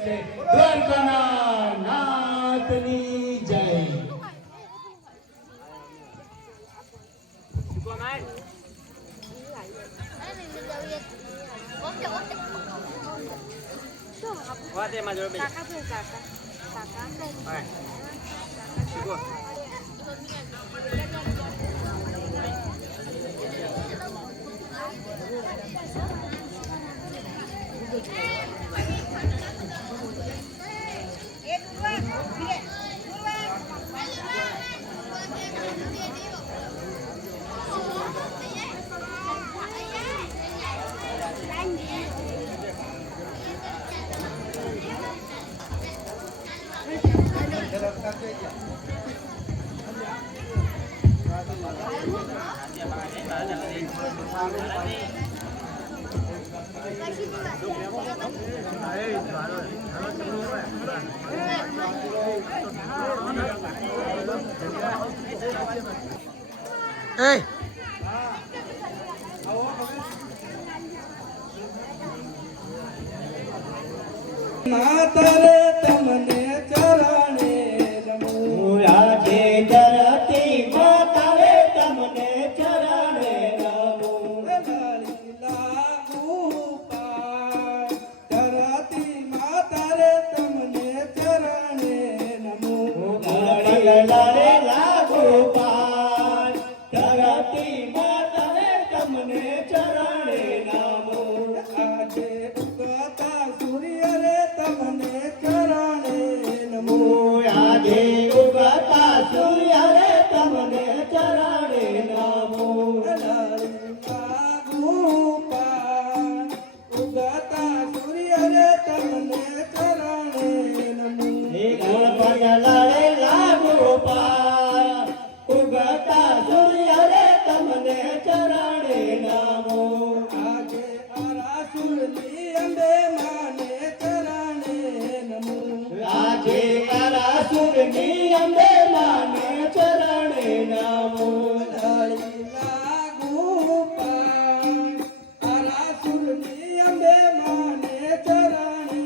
જય દ્વારકાના નાથની જય વાતે માં જોડે કાકા છે કાકા હા શીખો Hey! માતરે તમને ચરણે નમો આજે ધરતી માતારે તમને ચરણે નમો લાલીલા ગોપાલ ધરતી માતરે તમને ચરણે નમો લાલે લાગોપાલ ધરતી માતારે તમને ચરણે નમો આજે ઉગતા સૂર્ય રે તમને ચરણે નમો આજે ઉગતા સૂર્ય રે તમને ચરણે નમો લાલીલા ગોપાલ ઉગતા સૂર્ય રે તમને ચરણે નમો ગણપત લાલે લાગોપાલ ઉગતા સૂર્ય રે તમને ચરણે નમો આજે આરાસુરની અંબે માને ચરણે નમો આજે આરાસુરની અંબે માને ચરણે નમો લાલીલા ગોપાલ આરાસુરની અંબે માને ચરણે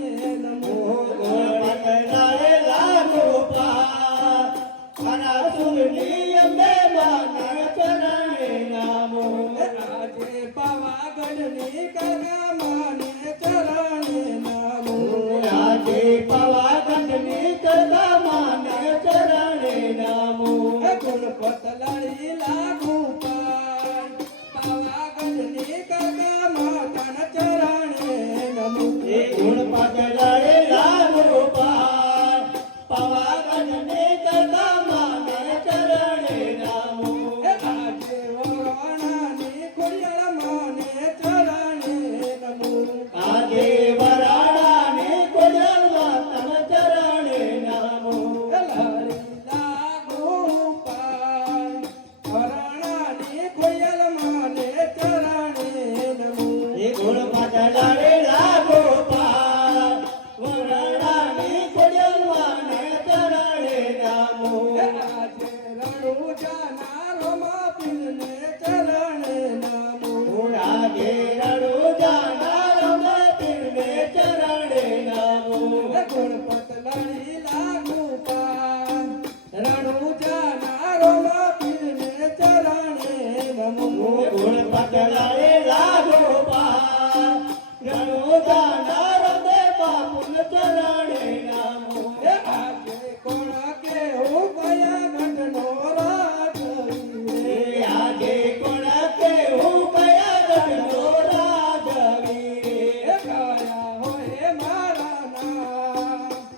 નમો ગણપત લાલે લાગોપાલ આરાસુરની અંબે માને ચરણે નમો આજે પાવાગઢની કળા માને ચરણે નમો આજે પવાગઢની કળા માને ચરણે નમો ગુણપત લાલીલા ગોપાલ પાવાગઢની કળા માતાના ચરણે નમો ગુણપત લાલે લાગોપાલ પવાગઢની કળા માને ચરણે નમો આજે વરાણાની ખોડિયાળ માને ચરણે નમો આજે વરાડાની કોયલમાં તમ ચરણે નમો લાલીલા ગોપાલ વરાણાની ખોડિયાળ માને ચરણે નમો ગુણપત લાલે લાગોપાલ વરાડાની કોયલમાં ચરણે નમો આજે રણુજાના રોમા પીરને ચરણે નમો આજે રણુજાના રમે પીરને ચરણે નમો ગુણપત લાલીલા ગોપાલ રણુજાના રોમા પીરને ચરણે નમો ગુણપત લાલે લાગોપાલ રણુજાના રમે બાપુન ચરણે નમો આજે કોણ કેવું કયા ઘટનો રાજ આજે કોણ કેવું કયા ગઢનો રાજવીર ગાયા હોય મારા નામ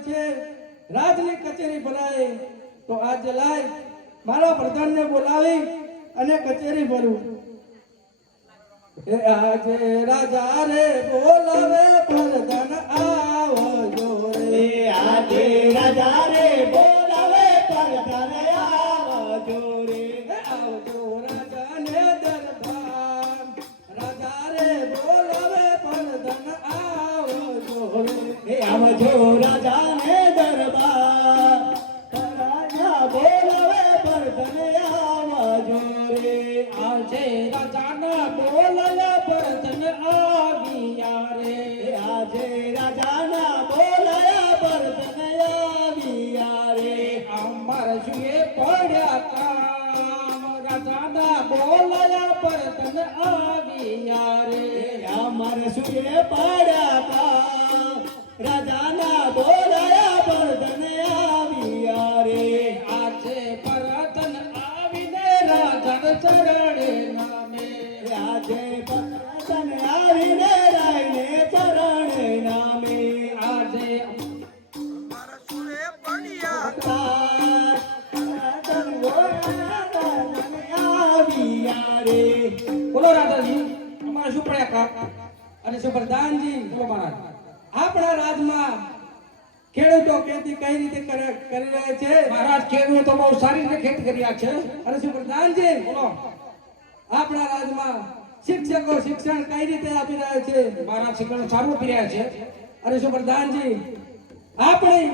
છે રાજની કચેરી ભરાય તો આજે લાય મારા પ્રધાનને બોલાવી અને કચેરી ભરું એ આજે રાજા રે બોલાવે પ્રધાન આવજો રે આજે રાજા રે બોલાવે પ્રધાન આવજો રે આવજો રાજાને દરબાર રાજા રે બોલાવે પ્રધાન આવજો રે આવજો રાજાને દરબાર રાજા બોલાવે પ્રધાન આવજો રે આજે રાજાના બોલાવે પ્રધાન આવ્યા રે આજે રાજાના બોલાયા પ્રધાન આવ્યા રે અમાર જુએ પડ્યા કામ રાજાના બોલાયા પ્રધાન આવ્યા રે અમાર સુએ પાડ્યા કા રાજાના બોલાયા પ્રધાન આવ્યા રે આજે પ્રધાન આવીને રાજા ચરણે નામે આજે પ્રધાન આવીને રાયને ચરણે નામે આજે આવ્યા રે બોલો રાજાજી અમારા શું પડ્યા કાકા અને શું પ્રધાનજી બોલો મહારાજ આપણા રાજમાં ખેડૂતો ખેતી કઈ રીતે કરી રહ્યા છે મહારાજ ખેડૂતો બહુ સારી રીતે ખેતી કરી રહ્યા છે અને શું પ્રધાનજી બોલો આપણા રાજમાં શિક્ષકો શિક્ષણ કઈ રીતે આપી રહ્યા છે મહારાજ શિક્ષણ સારું આપી રહ્યા છે અને શું પ્રધાનજી આપણી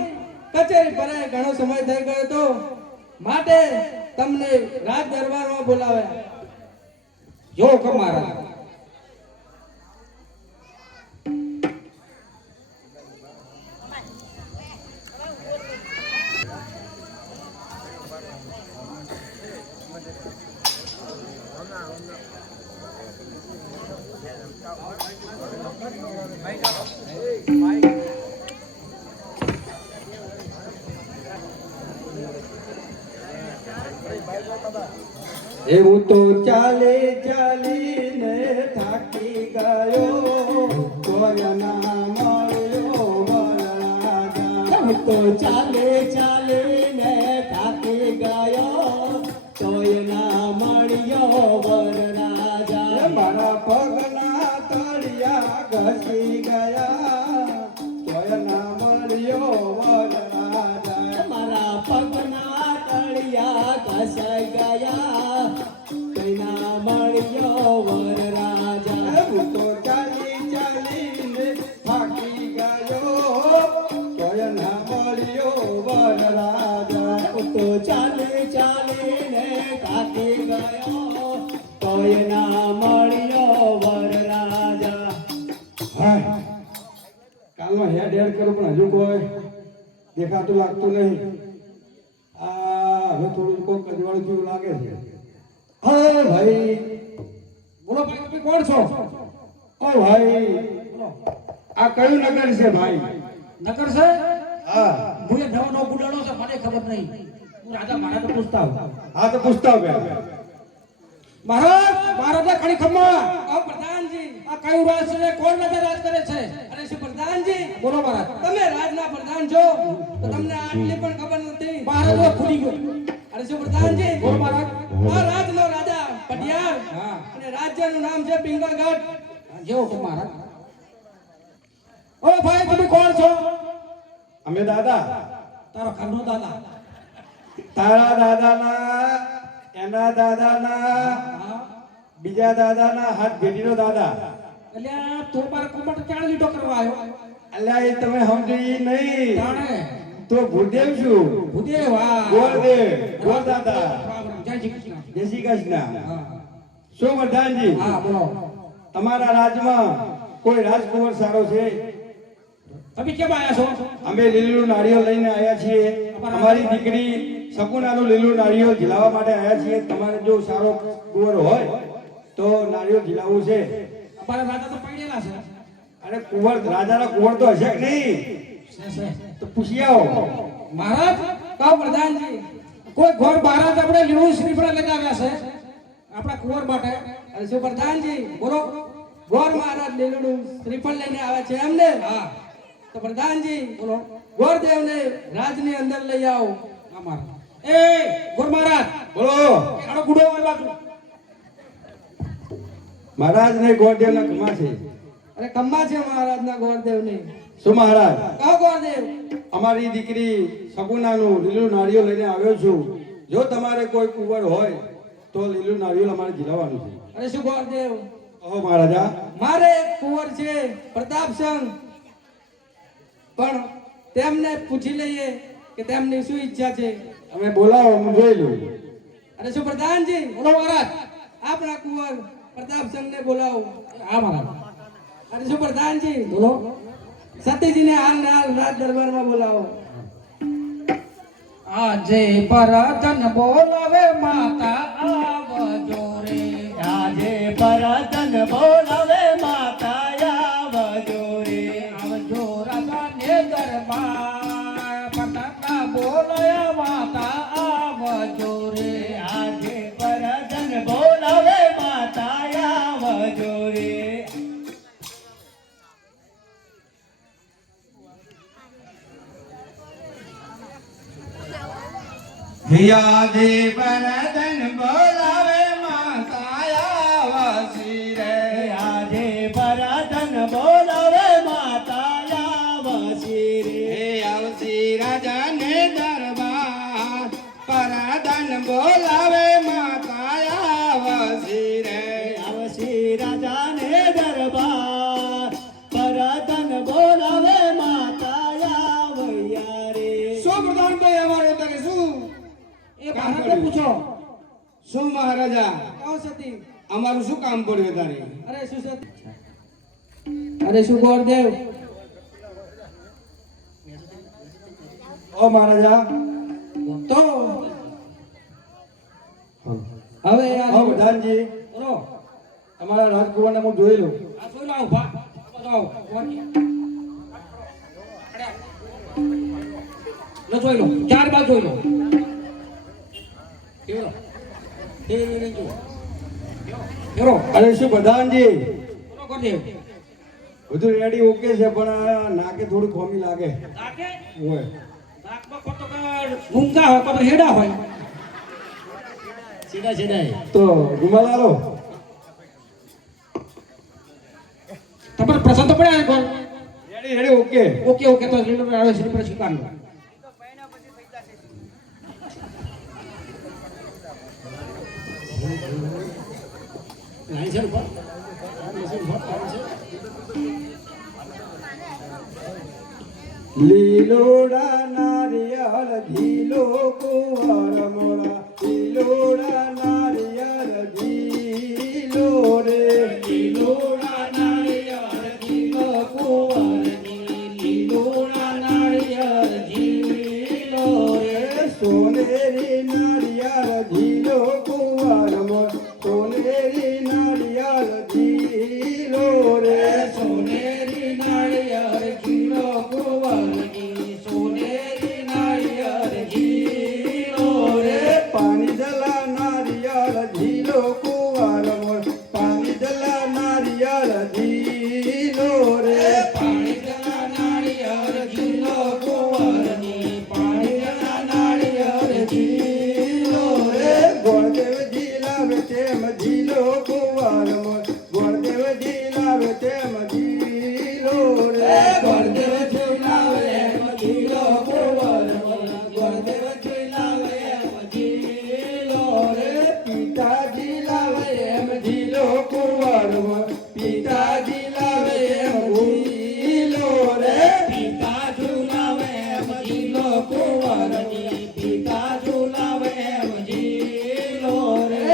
કચેરી ભરાય ઘણો સમય થઈ ગયો તો માટે તમને રાજ દરબારમાં બોલાવ્યા જો કમારા એવું તો ચાલી ચાલીને થાકી ગયો કોઈ ના મળ્યો વરરાજા હું તો ચાલીને થાકી ગયો કોઈ ના મળ્યો વરરાજા મારા પગના તળિયા ઘસી ગયા કોઈ ના મળ્યો વરરાજા મારા પગના તળિયા ઘસાઈ ગયા કઈના મળ્યો વરરાજા હું તો ચાલીને થાકી ગયો કોઈ ના મળ્યો વરરાજા હું તો ચાલીને થાકી ગયો કોઈ ના મળ્યો વરરાજા હા કાલમાં હેડ કરું પણ હજુ કોઈ દેખાતું લાગતું નહીં આ હવે થોડું કોઈ કજવાળું જેવું લાગે છે હા ભાઈ બોલો ભાઈ તમે કોણ છો ઓ ભાઈ આ કયું નગર છે ભાઈ નગર છે હા હું એ નવો બુડાણો છે મને ખબર નહીં હું રાજા મહારાજને પૂછતા આવું. હા તો પૂછતા બે મહારાજ મહારાજા ખડી ખમ્મા ઓ પ્રધાનજી આ કયું રાજ છે કોણ રાજા રાજ કરે છે અરે શું પ્રધાનજી બોલો મહારાજ તમે રાજના પ્રધાન છો તો તમને આટલી પણ ખબર નથી મહારાજ ખુલી ગયો અરે શું પ્રધાનજી બોલો મહારાજ આ રાજનો રાજા પટિયાર હા અને રાજ્યનું નામ છે પિંગલગઢ જેવો કે મહારાજ ઓ ભાઈ તમે કોણ છો અમે દાદા તારો ઘરનો દાદા તારા દાદાના એના દાદાના હા બીજા દાદાના હાથ ભેટીનો દાદા એટલે આ તો મારા કોમટ ક્યાં લીટો કરવા આવ્યો અલ્યા એ તમે સમજી નહીં તાણે તો ભૂદેવ છું ભૂદેવ હા ગોળદેવ ગોળ દાદા જય શ્રી કૃષ્ણ જય શ્રી કૃષ્ણ હા શું પ્રધાનજી હા બોલો તમારા રાજમાં કોઈ રાજકુંવર સારો છે તમે કેમ આવ્યા છો અમે લીલું નાળિયેર લઈને આવ્યા છીએ અમારી દીકરી શકુનાનું લીલું નાળિયેર ઝીલાવવા માટે આવ્યા છીએ તમારે જો સારો કુંવર હોય તો નાળિયેર ઝીલાવવું છે અમારા રાજા તો પડેલા છે અરે કુંવર રાજાના કુંવર તો હશે કે નહીં છે તો પૂછી આવો મહારાજ કહો પ્રધાનજી કોઈ ઘોર મહારાજ આપણે લીલું શ્રીફળ લગાવ્યા છે આપણા કુંવર માટે અરે શું પ્રધાનજી બોલો ઘોર મહારાજ લીલું શ્રીફળ લઈને આવે છે એમને હા તો પ્રધાનજી બોલો ગોરદેવને રાજની અંદર લઈ આવો અમાર એ ગોર મહારાજ બોલો આનો ગુડો વાળ બાજુ મહારાજ ને ગોરદેવના ખમા છે. અરે કમ્મા છે મહારાજના ગોરદેવને. શું મહારાજ? કહો ગોરદેવ. અમારી દીકરી સગુનાનું લીલું નાળિયેર લઈને આવ્યો છું. જો તમારે કોઈ કુંવર હોય તો લીલું નાળિયેર અમારે ઝીલાવવાનું છે. અરે શું ગોરદેવ? કહો મહારાજા. મારે એક કુંવર છે પ્રતાપસંગ, પણ તેમને પૂછી લઈએ કે તેમની શું ઈચ્છા છે. અમે બોલાવો, હું જોઈ લઉં. અરે શું પ્રધાનજી બોલો મહારાજ, આપણા કુંવર પ્રતાપસંગ ને બોલાવો. હા મહારાજ અરે શું પ્રધાનજી બોલો સતીજીને હાલ ને હાલ રાજ દરબારમાં બોલાવો. આજે પરતન બોલાવે માતા આવજો રે આજે પરતન બોલાવે માતા આવજો રે આવજો રાજા ને દરબાર પટના બોલાયા માતા આવજો રે આજે પરતન બોલાવે માતા આવજો રે હિયાદે પરદન બોલાવે માતા આવસી રે. આજે પરતન બોલાવે માતા આવસી રે હે આવસી રાજાને દરબાર પરદન બોલાવે માતા આવસી રે. આવસી રાજાને દરબાર પરતન બોલાવે માતા આવૈયા રે શું પ્રધાનભાઈ અમારે તને શું એ ભારતને પૂછો શું મહારાજા કહો સતી. અમારું શું કામ પડ્યું તારે? અરે શું સતી? અરે શું ગોરદેવ? ઓ મહારાજા. તો હવે ઓ યાર પ્રધાનજી, બોલો તમારા રાજકુમારને હું જોઈ લઉં. આ જોઈ લો ઉભા જાઓ લો જોઈ લો ચાર બાજુ જોઈ લો કેવો એ જો કેવો અરે શું પ્રધાનજી, બોલો ગોરદેવ બધું રેડી ઓકે છે, પણ નાકે થોડું ખોમી લાગે. તાકે હોય નાકમાં કોતો કે મૂંગા હોય કોતો હેડા હોય સીધા સીધા તો રૂમાલ આલો. તમારે પ્રસંગ તો પડ્યા કોણ ready ready okay. Okay okay તો લીલો આવે છે પર સ્વીકાર લો લાઈન છે ઉપર લીલોડા નારિયેળ ઝીલો કુંવર મોરા, લીલોડા નારિયેળ ઝીલો રે. લીલોડા નાળિયેર ઝીલો કુંવરની લીલોડા નાળિયેર ઝીલો રે સોનેરી નારિયેળ ઝીલો કુંવર મોર, સોનેરી નારિયેળ ઝીલો રે. સોનેરી નાળિયેર ઝીલો કુંવરની સોનેરી નાળિયેર ઝીલો રે પાણી જલા નારિયેળ ઝીલો કુંવર મોર, પાણી જલા નારિયેળ ઝીલો રે. પાણી જલા નાળિયેર ઝીલો કુંવરની પાણી જલા નાળિયેર ઝીલો રે ગોળદેવ ઝીલાવે તેમ ઝીલો કુંવર મોર, ગોળદેવ ઝીલાવે તેમ ઝીલો રે. ગોરદેવ ઝીલાવે એમ ઝીલો કુંવર ગોરદેવ ઝીલાવે એમ ઝીલો રે પિતા ઝીલાવે એમ ઝીલો કુંવર મોર, પિતા ઝીલાવે એમ ઝીલો રે. પિતા ઝુલાવે એમ ઝીલો કુંવરની પિતા ઝુલાવે એમ ઝીલો રે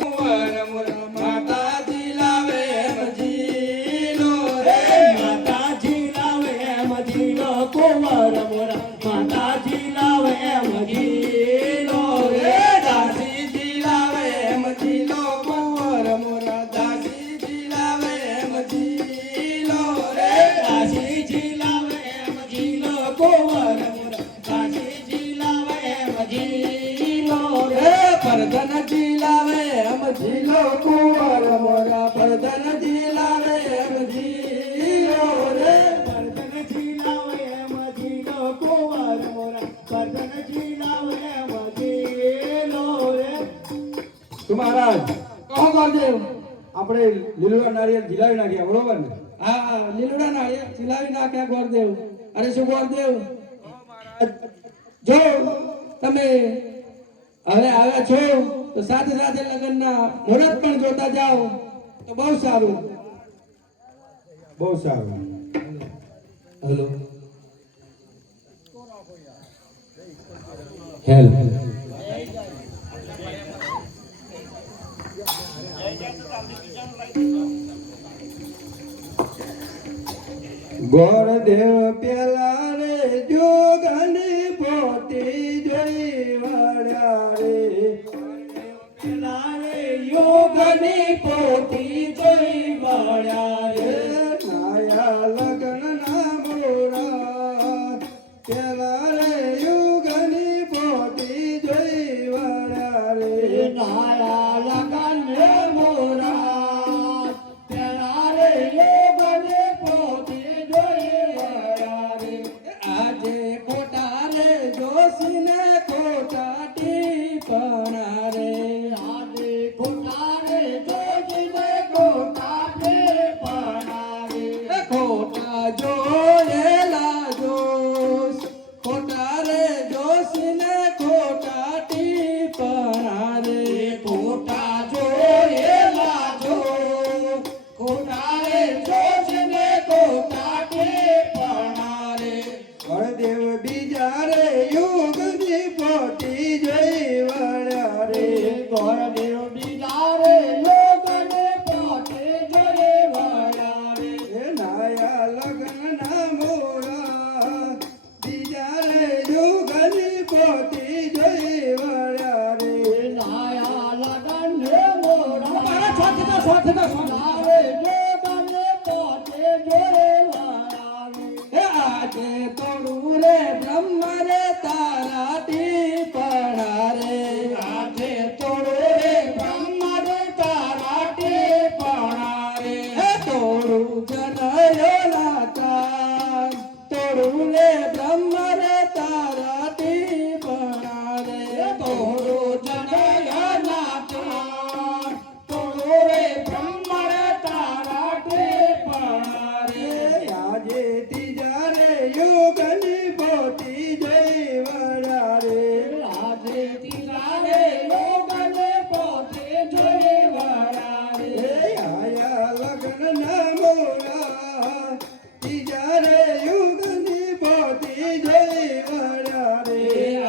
કુંવર મોર, માતા ઝીલાવે એમ ઝીલો રે. માતા ઝીલાવે એમ ઝીલો કુંવર મોરા માતા ઝીલાવે એમ ઝીલો રે દાસી ઝીલાવે એમ ઝીલો કુંવર મોર, દાસી ઝીલાવે એમ ઝીલો રે. દાસી ઝીલાવે એમ ઝીલો કુંવર મોરા દાસી ઝીલાવે તો મહારાજ કહો ગોરદેવ. આપણે લીલુડા નારિયેળ જીલાવી નાખ્યા બરોબર ને? હા, લીલુડા નાળિયેર ચીલાવી નાખ્યા ગોરદેવ. અરે શું ગોરદેવ, જો તમે હવે આવ્યા છો તો સાથે સાથે લગ્નના મુહૂર્ત પણ જોતા જાઓ તો બહુ સારું. બહુ સારું. હેલો હેલો ગોરદેવ પેલા રે જોગની પોતી જોઈ વળ્યા રે. પેલા રે યોગની પોતી જોઈ વળ્યા રે. નાયા લગ્ન ના મોરા પેલા રે યોગની પોતી જોઈ વળ્યા રે. નાયા લગ્ન મોરા પેલા રે યોગની પોતી જોઈ વળ્યા રે. આજે ખોટા રે જોશીને ખોટા ટીપણા રે. આજે ખોટા રે જોઈને ખોટા ટીપણા રે. ખોટા જોયેલા જોશ, ખોટા રે જોશીને ખોટા ટીપણા રે. ખોટા જોયેલા જોશ, ખોટા રે જોઈને ખોટા ટીપણા રે. ગણદેવ બીજા રે યુગની પોતી જોઈ વળ્યા રે. ગણદેવ બીજા રે યુગની પોતી જોઈ વળ્યા રે. નાયા લગ્ન ના મોરા બીજા રે યુગની પોતી જોઈ વળ્યા રે. નાયા લગ્ન ને મોરા મારા છોડ થતા રે યુગની પોતી જોઈ વળ્યા રે. આજે તોડું રે બ્રહ્મ રે તારા ટીપણા રે. આજે તોડો રે બ્રહ્મ રે તારા ટીપણા રે. તોડું જનયો નાતા, તોડું રે બ્રહ્મ રે તારા ટીપણા રે. તોડો જનય નાતા, તોડો રે બ્રહ્મ રે તારા ટીપણા રે. આજે ત્રીજા રે યુગની પોતી જઈ વળ્યા રે. આજે ત્રીજા રે યુગની પોતી જઈ વળ્યા રે. આયા લગ્ન ના મોરા ત્રીજા રે યુગની પોતી જઈ વળ્યા રે.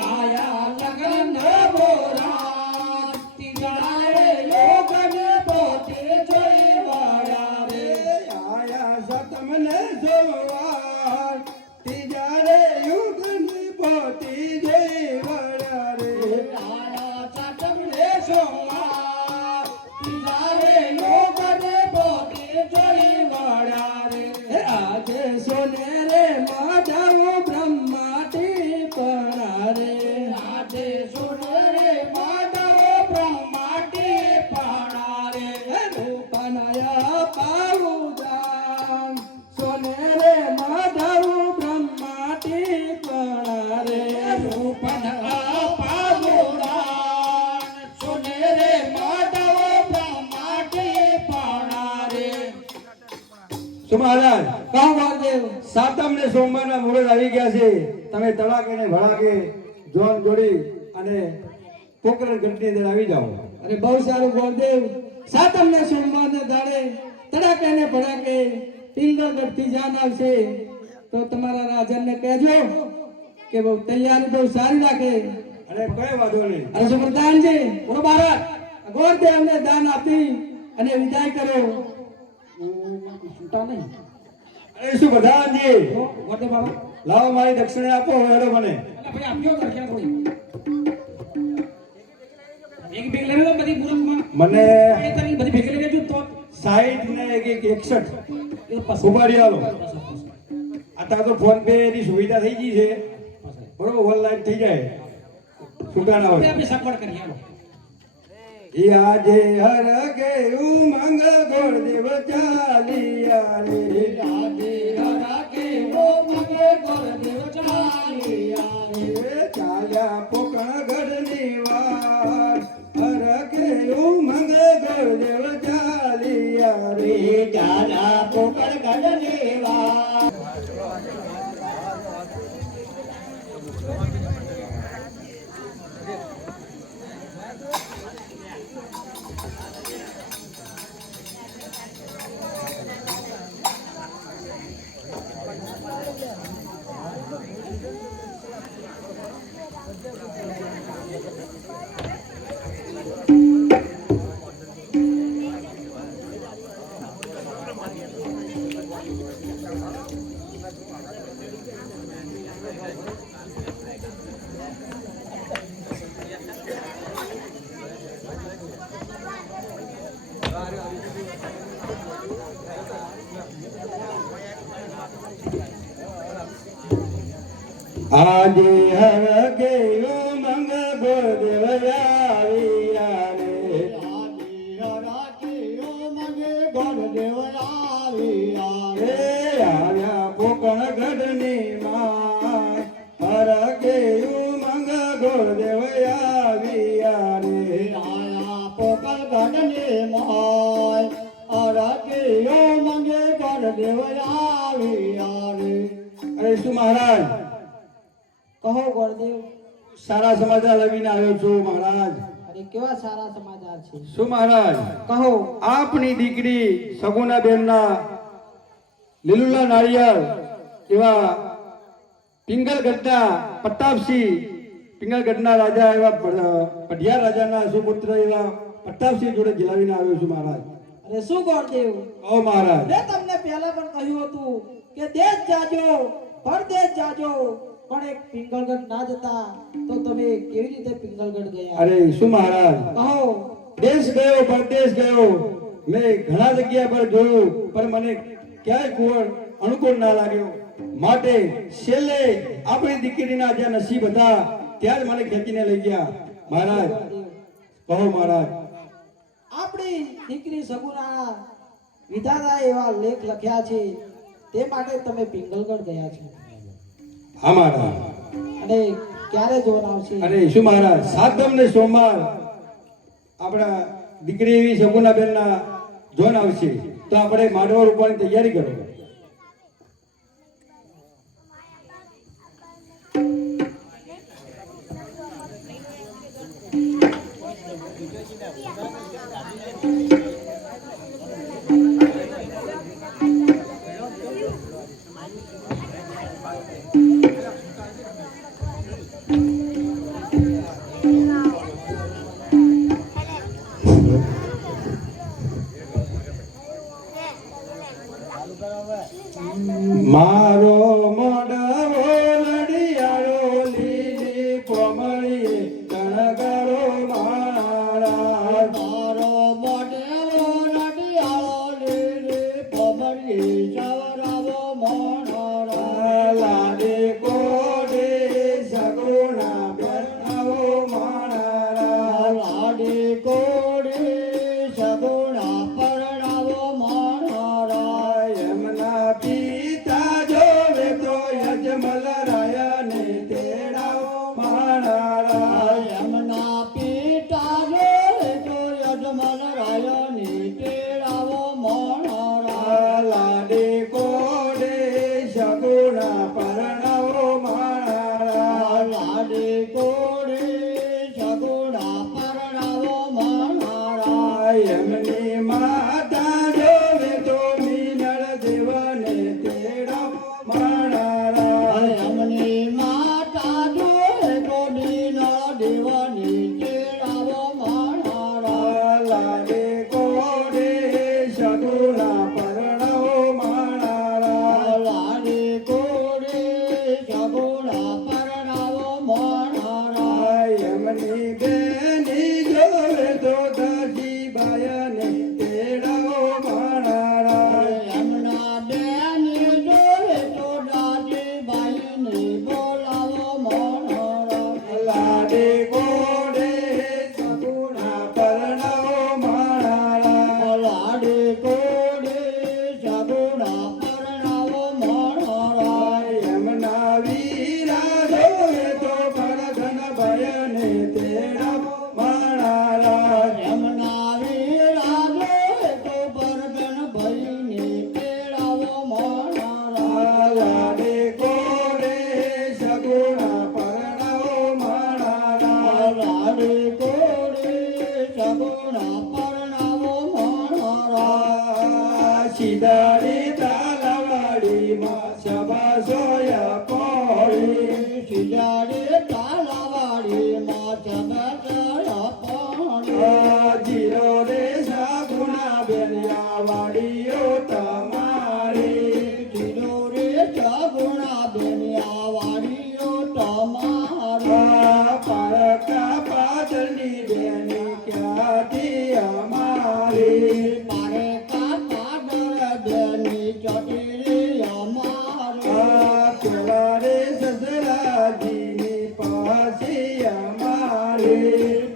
આયા લગ્ન ના મોરા ત્રીજા રે યુગની પોતી જઈ વળ્યા રે. આયા સતમ ને સોમવાર ત્રીજા રે યુગની પોતી જઈ વળ્યા રે. આયા સતમ ને સોમવાર ત્રીજા રે યુગની પોતી જઈ વળ્યા રે. આજે સોને રે માધવ બ્રહ્મા ટીપણા રે. આજે સુરે રે માધવ બ્રહ્મા ટીપણા રે. રૂપનાયા પાઉદાન, સોને રે માધવ બ્રહ્મા ટીપણા રે. રૂપન અપાવુડાન સુને રે માધવ બ્રહ્મા ટીપણા રે. શું મહારાજ કહો ગોરદેવ. સાતમ ને સોમવારના મુહૂર્ત આવી ગયા છે. તમે તડાકે ને ભડાકે જોન જોડી અને પોકરણ ઘંટની અંદર આવી જાઓ. અરે બહુ સારું ગોરદેવ. સાતમ ને સોમવાર ને દાડે તડાકે ને ભડાકે પિંગળગઢથી જાન આવશે તો તમારા રાજનને કહેજો કે બહુ તૈયારી બહુ સારી રાખે. અને કોઈ વાંધો નહીં. અરે સુપ્રધાનજી, બોલો મહારાજ, ગોરદેવને દાન આપી અને વિદાય કરો. છૂટા નહીં. અરે શું પ્રધાનજી, ગોરદેવ બાબા, લાવો મારી દક્ષિણે આપો હેડો મને. ભાઈ આપ્યો કર ક્યાં થોડી એક બેગ લેવો બધી મુરતમાં મને એ તારી બધી ભેગી લેજો તો 60 ને એક 61 એ પાસ ઉપાડી આલો. અત્યારે તો ફોન પે ની સુવિધા થઈ ગઈ છે બરોબર, ઓનલાઈન થઈ જાય છૂટા ના હોય. આપણે સગવડ કરીએ હાલો. ઈ આજે હર કે ઉમંગ ગોરદેવ ચાલિયા રે. આજે હર કે ઉમંગ ગોરદેવ ચાલિયા એ ચાલ્યા પોકણગઢની વાર હરકે ઉમંગ ગુરુદેવ ચાલ્યા રે ચાલા પોકળ ગઢની વાર આજે હરકે ઉમંગ ગુરુદેવ આવ્યા રે એ આવ્યા પોકણગઢની માં હરકે ઉમંગ ગુરુદેવ આવ્યા રે અરે શું મહારાજ કહો ગુરુદેવ. સારા સમાચાર લઈને આવ્યો છું મહારાજ. અરે કેવા સારા સમાચાર છે, શું મહારાજ? કહો. આપની દીકરી સગુનાબેનના લીલુલા નાળિયેર એવા પિંગલગઢના પ્રતાપસિંહ, પિંગલગઢના રાજા એવા પઢિયાર રાજાના સુપુત્ર એવા પ્રતાપસિંહ જોડે જીલાવીને આવ્યો છું મહારાજ. અરે શું ગુરુદેવ, ઓ મહારાજ, મેં તમને પહેલા પણ કહ્યું હતું કે દેશ જાજો પરદેશ જાજો, પણ એક પિંગલગઢ ના જતા તો તમે કેવી રીતે પિંગલગઢ ગયા? અરે શું મહારાજ, કહો. દેશ ગયો પરદેશ ગયો, મેં ઘણા જગ્યા પર જોયું પણ મને ક્યાંય કુંવર અનુકૂળ ના લાગ્યો. માટે છેલ્લે આપણી દીકરીના જ્યાં નસીબ હતા ત્યાં જ મને ખેંચીને લઈ ગયા. મહારાજ કહો મહારાજ. આપણી દીકરી સગુના વિધાતા એવા લેખ લખ્યા છે, તે માટે તમે પિંગલગઢ ગયા છો. હા મહારાજ. અને ક્યારે જોન આવશે? અરે શું મહારાજ, સાતમ ને સોમવાર આપણા દીકરી એવી સગુનાબેનના જોન આવશે, તો આપણે માંડવા રૂપવાની તૈયારી કરો. મારો મોઢવો લડિયાળો લીલી કોમળીએ કણગારો મારા, મારો મોઢે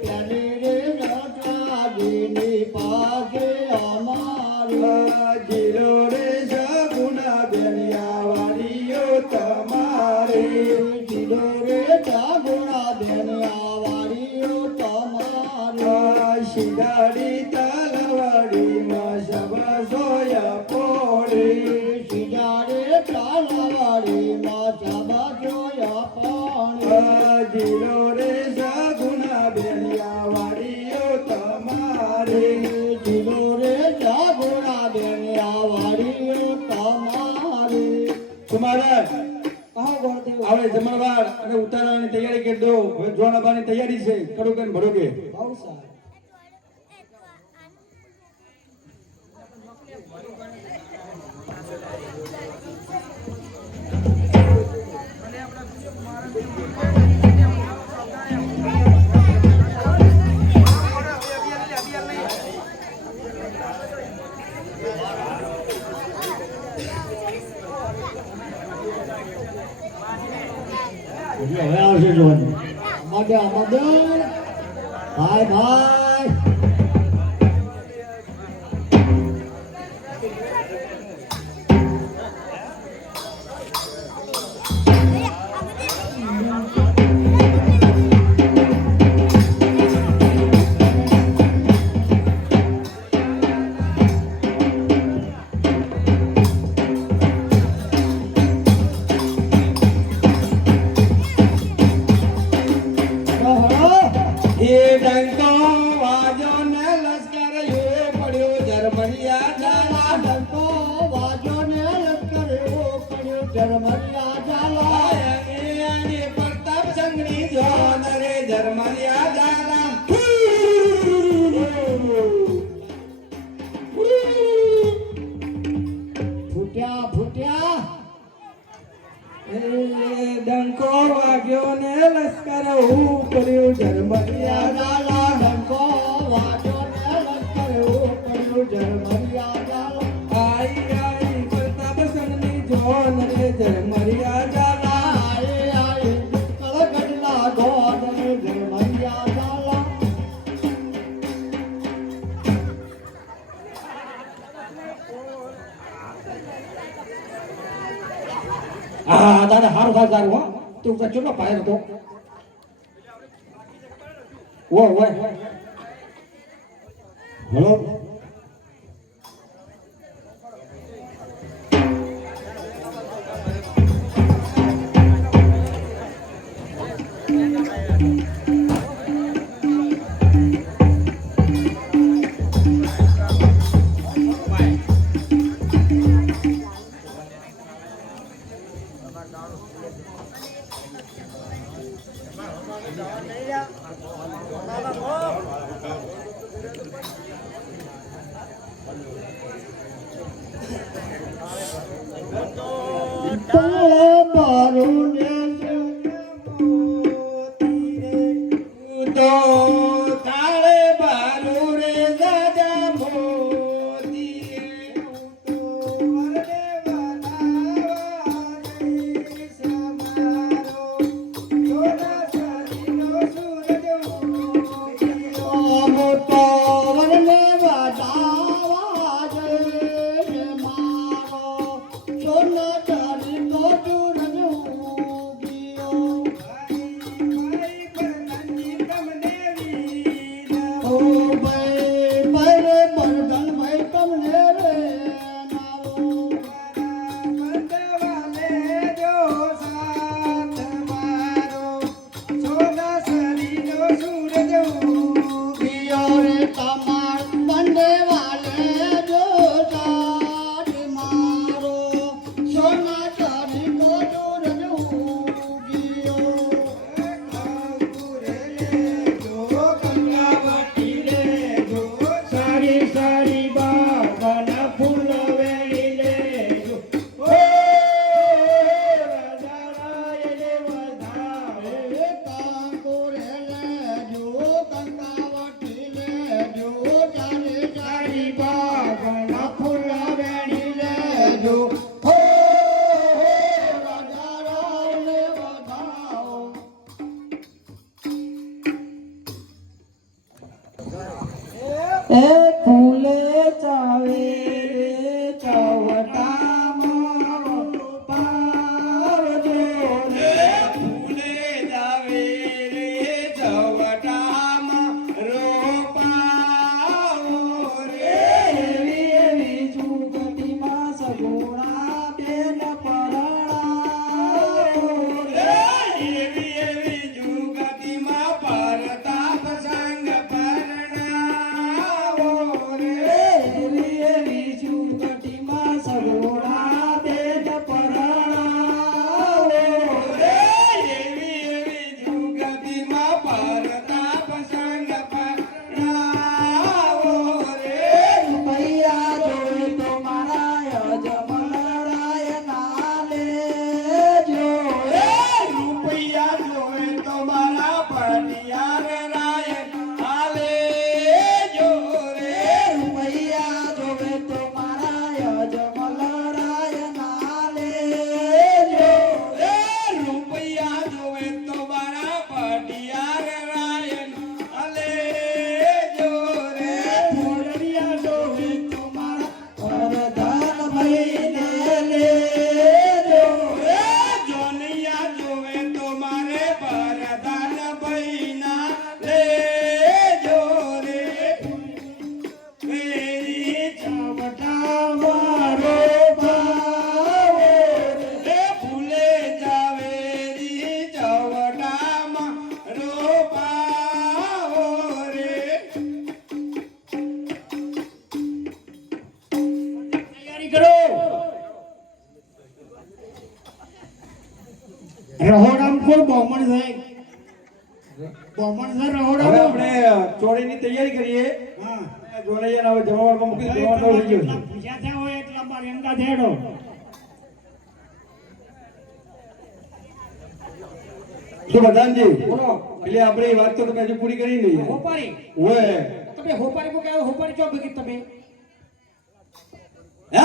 પેલી રે રટાડીની પાસે અમારી જીલો રે સગુણા બેનિયા વાડીઓ તમારી જીલો રે જાગુણા બેન આવાડીઓ તમારી શિગાડી તલવાડીમાં સભા સોયા પોળી સિજારે તાલાવાડીમાં ચાબા જોયા પાણી જીલો રે સગુણા બેનિયા વાડીઓ તમારી જીલો રે જાગુણા બેન આવાડીઓ તમારી કુમારા કહો ગોળદેવ હવે જમણવાર અને ઉતારવાની તૈયારી કરી દો હવે જોણાબાની તૈયારી છે કડો કે ભરો કે બહુ સારું હવે આવશે જોવાનું મદદ ભાઈ ભાઈ એ ડંકો વાજો ને લશ્કર યો પડ્યો જર્મનિયા જાલા ડંકો વાજો ને લશ્કર એવો પડ્યો જર્મનિયા જાલા અને પ્રતાપ સંગની જોન રે જર્મનિયા જાલા ફૂટ્યા ફૂટ્યા એ ડંકો વાગ્યો ને લશ્કર પડ્યું જર્મનિયા જાલા ડંકો વાજો ને લશ્કર એવો પડ્યો જર્મનિયા જાલા આઈ આઈ પ્રતાપ સંગની જોન રે જર્મનિયા જાલા આય આય કળગડના ગોદ ને જર્મનિયા જાલા હા દાદા હારું સારું હો તું તો ચૂલો પાયો તો ઓય હલો મારું ને તો તાળે બાલુ રે દાદા મોતી તો વરને બનાવારે સમારો જોના શરીનો સૂરજ ઉગ્યો મોટો વરને વધાવા જે મારો સોના ચારી નો ચૂરજ ઉગ્યો ભાઈ પર નંદી તમને એ ફૂલે ચાવે રે ચવટામાં પાવજો રે ફૂલે જાવે રે ચવટામાં રોપાવો રે એવી એવી જુગતીમાં સગુણા બેન પરણાવો રે એવી એવી જુગતીમાં પરતાપ સંગ પરણાવો રે એવી એવી જુગતીમાં સગુણા બેન પરણાવો રે એવી એવી જુગતીમાં પરતાપ સંગ પરણાવો રે રૂપૈયા જોઈ તો મારા યજમાનરાય ના લેજો એ રૂપિયા જોવે તો મારા પટિયાર રાય હાલે જો રે રૂપૈયા જોવે તો મારા યજમાનરાય ના લેજો એ રૂપિયા જોવે તો મારા પટિયાર રાય હાલે જો રે ફૂલડિયા જોવે તો મારા વરદાન મહિને લેજો એ જોનિયા જોવે તો મારે પરદાન બૈના લેજો રે મેરી ચવટા મારો ભાવો રે ફૂલે જાવેરી ચવટામાં રોપાવો રે તૈયારી કરો રહોડામ કોણ બહમણ થાય બહમણ થાય હવે રહોડામ આપણે ચોરીની તૈયારી કરીએ હા જોનૈયાને હવે જમાવટમાં મૂકી દેવાનો થઈ ગયો છે. પૂજા થયા હોય એટલા બાર એંગા થેડો શું પ્રધાનજી બોલો એટલે આપણે વાત તો તમે હજુ પૂરી કરી નહીં હોપારી ઓય તમે હોપારી કો કહેવાય હોપારી ચો ભગી તમે હે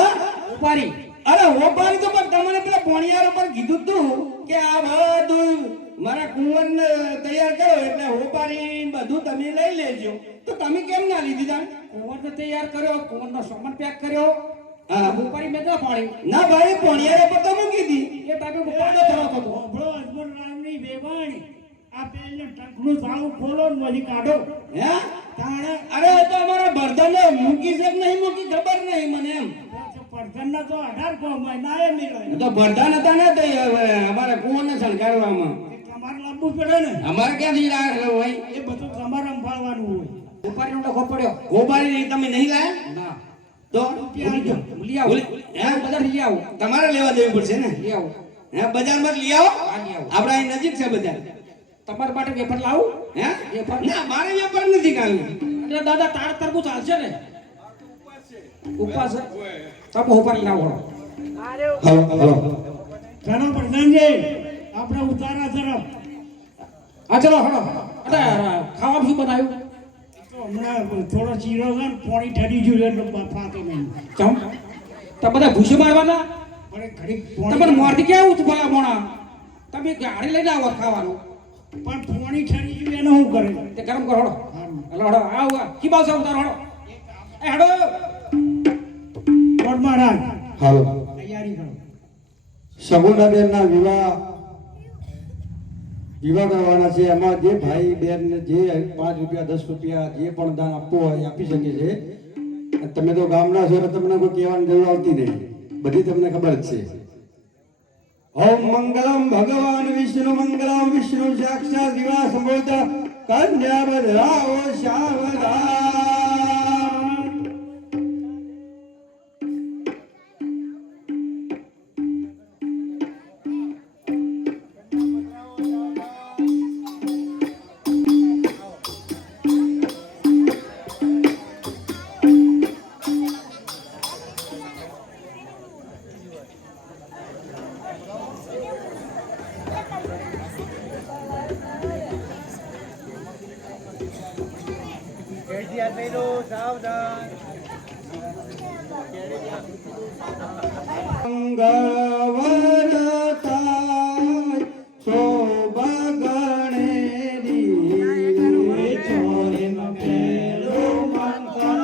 હોપારી અરે હોપારી તો પણ તમને પેલા પોણિયાર ઉપર કીધું તું કે આ બધું મારા કુંવરને તૈયાર કરો એટલે હોપારી બધું તમે લઈ લેજો તો તમે કેમ ના લીધી તા કુંવરને તૈયાર કર્યો કુંવરનો સામાન પેક કર્યો હા. હોપારી મેં ના પાડી ના ભાઈ પોણિયાર ઉપર તો મૂકી દી એ ટાઈમે હોપારી થયો હતો આપણો અજમલ રામની વેવાણી આ પેલને ટકનું સાળું ખોલો ને પછી કાઢો હે તાણે અરે એ તો અમારા બર્ધને મૂકી છે કે નહીં મૂકી ખબર નહીં મને એમ પરધનના તો 18 મહિના એ મિલે એ તો બર્ધન હતા ને તે હવે અમારા કુંવરને શણગારવામાં તમારે લાવવું પડે ને અમારે ક્યાંથી લાગે ભાઈ એ બધું તમારે સંભાળવાનું હોય હોપારીનો ડખો પડ્યો ગોપારી તમે નહીં લાયા ના તો ભૂલી ગયો. લઈ આવો હે? બધા લઈ આવો તમારે લેવા દેવી પડશે ને લઈ આવો હે બજારમાં જ લઈ આવો હા, લઈ આવો. આપણા અહીં નજીક છે બજાર તમારા માટે વેફર લાવું હે વેફર? ના મારે વેપાર નથી કાઢવું એટલે દાદા તાર તરબૂચ હાલશે ને ઉપવાસ છે? તમે હોપારી લાવો હલો હલો ઘણા પ્રધાનજી આપણે ઉતારા તરફ હા ચલો હળો અરે ખાવાનું શું બનાવ્યું તો હમણાં થોડો ચીરો છે ને પાણી ઠરી ગયું છે એટલે ફાતે નહીં ચમ તમે બધા ભૂસે મારવાના પણ ઘડીક તમને પાણી મોરથી કેવું હતું ભલા મોણા તમે ગાડી લઈને આવો ખાવાનું પણ પાણી ઠરી ગયું એને શું કરે તે ગરમ કરો હળો હારું. હલો હળો આવ કી બાવ સાવ તારો હળો એ હળો કોટ મહારાજ હાલો તૈયારી કરો સગુણાબેનના વિવાહ કરવાના છે એમાં જે ભાઈ બેન જે 5 રૂપિયા 10 રૂપિયા જે પણ દાન આપવું હોય એ આપી શકે છે અને તમે તો ગામના છો એટલે તમને કોઈ કહેવાની જરૂર આવતી નહીં બધી તમને ખબર જ છે ઓમ મંગલમ ભગવાન વિષ્ણુ મંગલમ વિષ્ણુ સાક્ષાત વિવાહ સંભવતા કન્યા બધાઓ સાવધાન મંગળવરતાય શોભા ગણેરી ચોરીનો પેલો મંગળ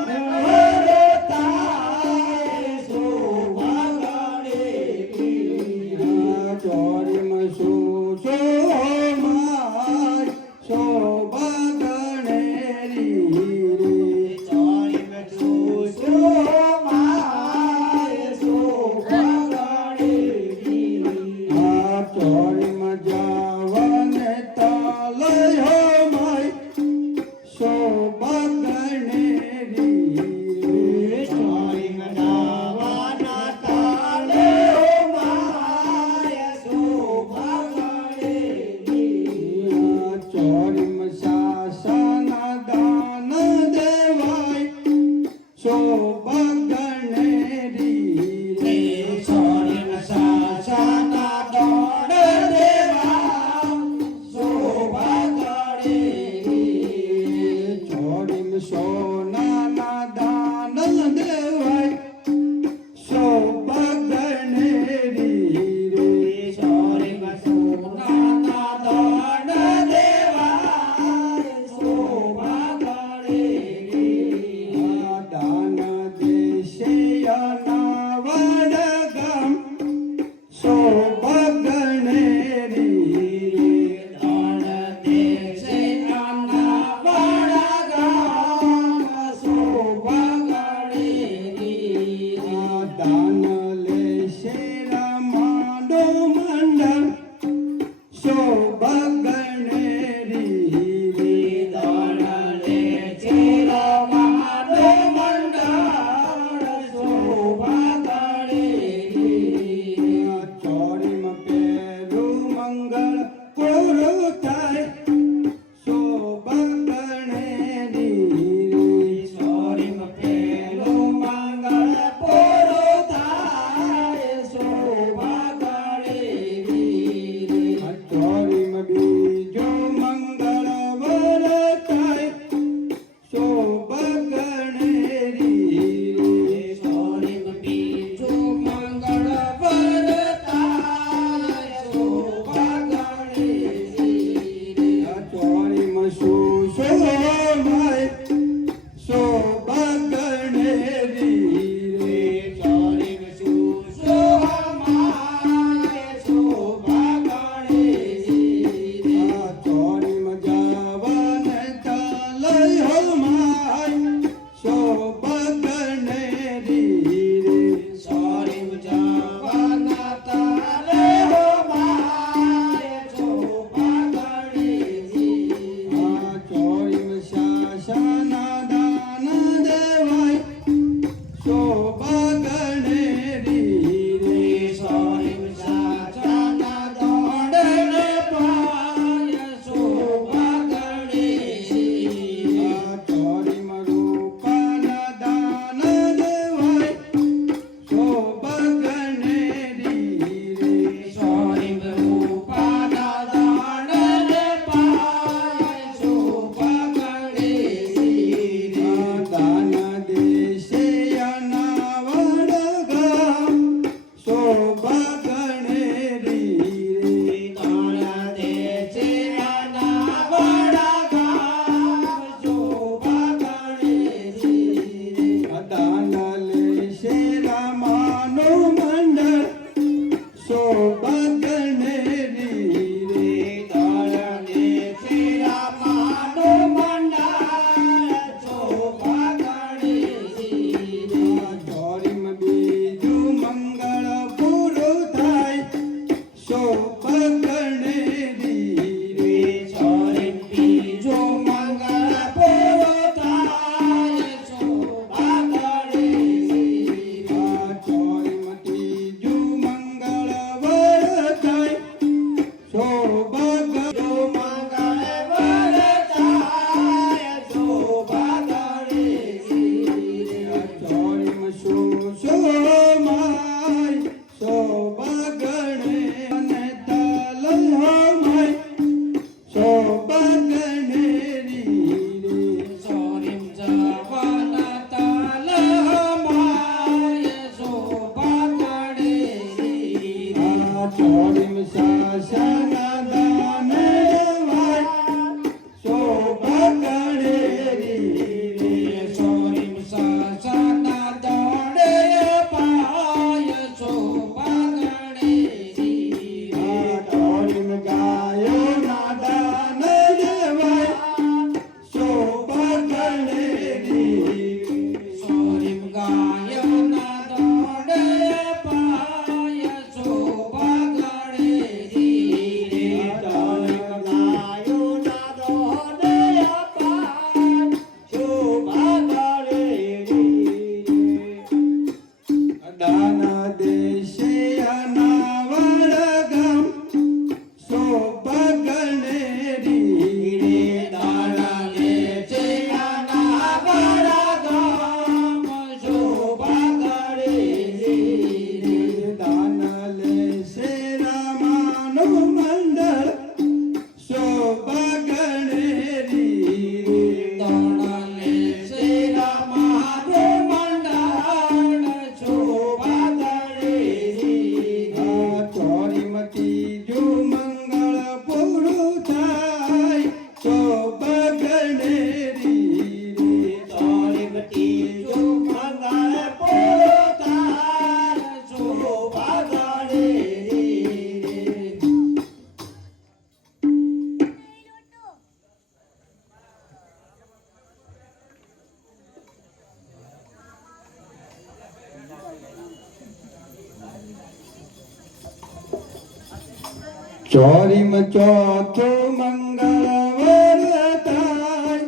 ચોરીમાં ચોથો મંગળવાર થાય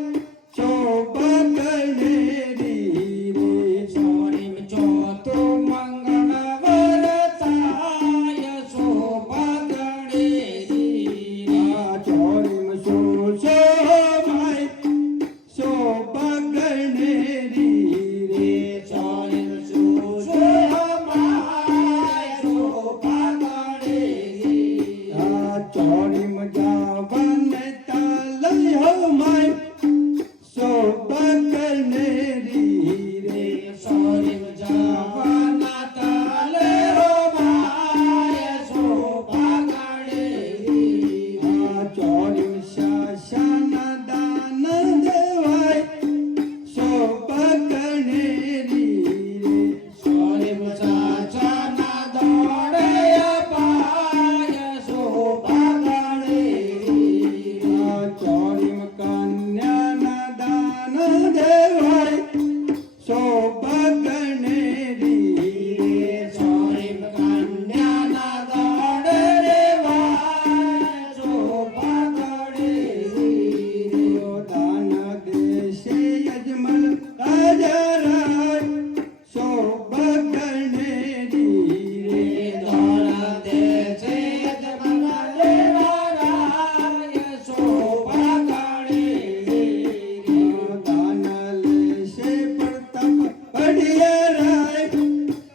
શોભા ગણેરી રે ચોરીમાં ચોથો મંગળવાર થાય શોભા ગણેરી આ ચોરીમાં શોષો માય શોભા ગણેરી રે ચોરીમાં શોભામાય શોભા ગણેરી આ ચોરીમાં જાવાને તાલયો માય શોભા ગણેરી રે ચોરીમાં જવાના તાલે માય શોભા ગણેરી આ ચોરીમાં શાશાના દાન દેવાય શોભા ગણેરી રે ચોરીમાં ચાચાના દોડે પાય શોભા ગણેરી આ ચોરીમાં કન્યાના દાન દેવાય શોભા ગણેરી રે ચોરીમાં કન્યાના દોડે વાય શોભા ગણેરી દાન દેશે યજમન રાજરાય શોભા ગણેરી રે દોડા દે છે યજમાન દેવારાય શોભા ગણેરી દાન લેશે પ્રતાપ પડિયારાય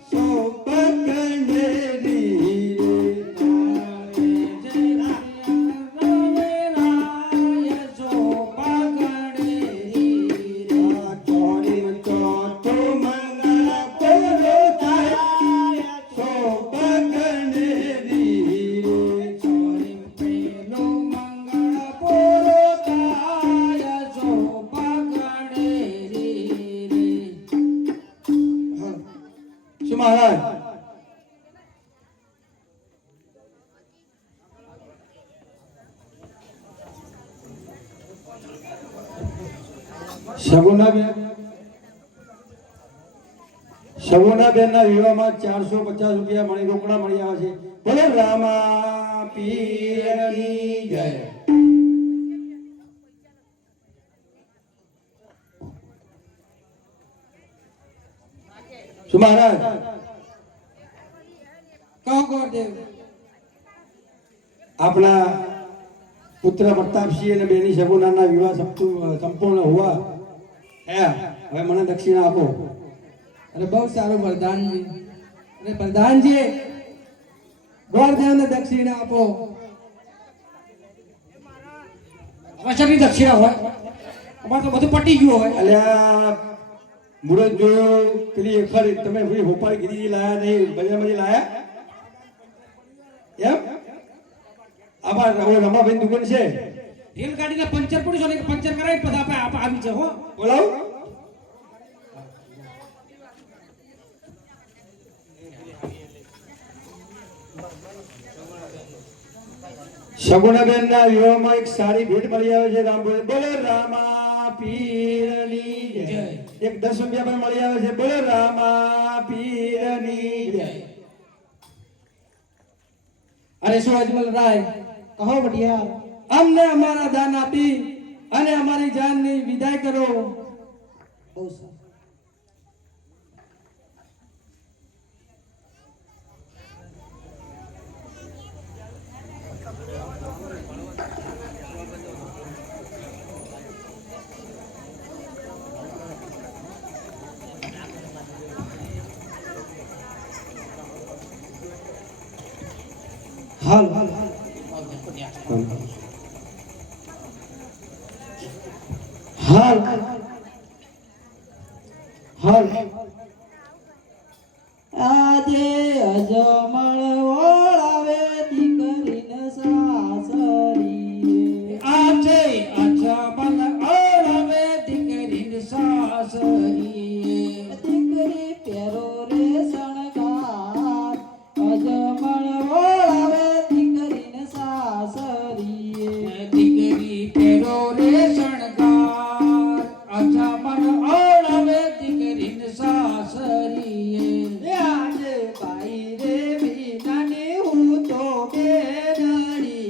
શોભા ગણેરી રે આ ચોરીમાં ચોથો મંગળ પૂરો થાય શોભા ગણેરી રે શું મહારાજ સગુનાબેન ના વિવાહમાં 450 રૂપિયા મળી રોકડા મળી આવે છે બોલો રામા પીરની જય શું મહારાજ કહો ગોરદેવ આપણા પુત્ર પ્રતાપસિંહ અને બેની સગુનાના વિવાહ સંપૂર્ણ હોવા થયા હવે મને દક્ષિણા આપો અરે બહુ સારું પ્રધાનજી અરે પ્રધાનજી ગોરદેવને દક્ષિણા આપો વચનની દક્ષિણા હોય અમારે તો બધું પટી ગયું હોય અલ્યા મુરત જોયો પેલી ખરી તમે પેલી ભોપાલ ગીરી લાયા નહીં બજારમાંથી લાયા એમ આમાં રમાભાઈ દુકાન છે રેલગાડીના પંચર પડી છે ને પંચર કરાવી પછી આપણે આવી છે હો બોલાવ સગુણાબેન ના વિવાહમાં એક સારી ભેટ મળી આવે છે રામ બોલે બોલો રામા પીરની જય એક 10 રૂપિયા પણ મળી આવે છે બોલો રામા પીરની જય અરે શું અજમલ રાય કહો બટિયા અમને અમારા દાન આપી અને અમારી જાનની વિદાય કરો બહુ સારું હાલ હાલ હાલ આજે અજમળ ઓળાવે દીકરીને સાસરીએ આજે અજમલ ઓળવે દીકરીને સાસરીએ દીકરી પેરો રે શણગાર અજમળ ઓળાવે દીકરીને સાસરીએ દીકરી પેરો રે શણગાર અજમલ ઓળવે દીકરીને સાસરીએ આજે ભાઈ રે વિનાની હું તો બેનડી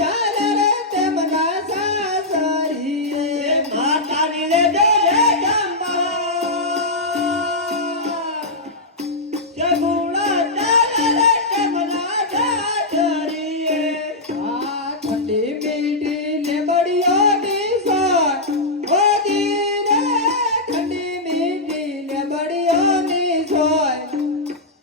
ચાલે રે તેમના સાસરીએ માતાની રે ડોલે ગામમાં સગુણા ચાલે રે તેમના સાસરીએ આ ઠંડી મીઠી ને બળિયાની સોય ઓદી રે ઠંડી મીઠી ને બળિયાની સોય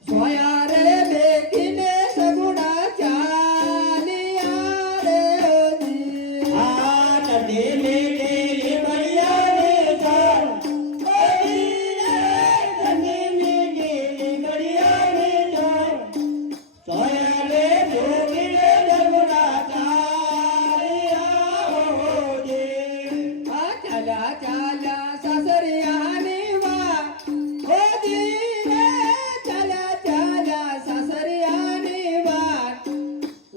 સોયા રે બેગીને સગુણા ચાલિયા રે ઓજી આ ઠંડી મીઠી બળિયાની સોય ઓદી રે ઠંડી મીઠી બળિયાની સોય સોયા રે બેગીને સગુણા ચાલિયા ઓજી આ ચાલ્યા ચાલ્યા સાસરિયાની વાત ઓજી રે ચાલ્યા ચાલ્યા સાસરિયાની વાત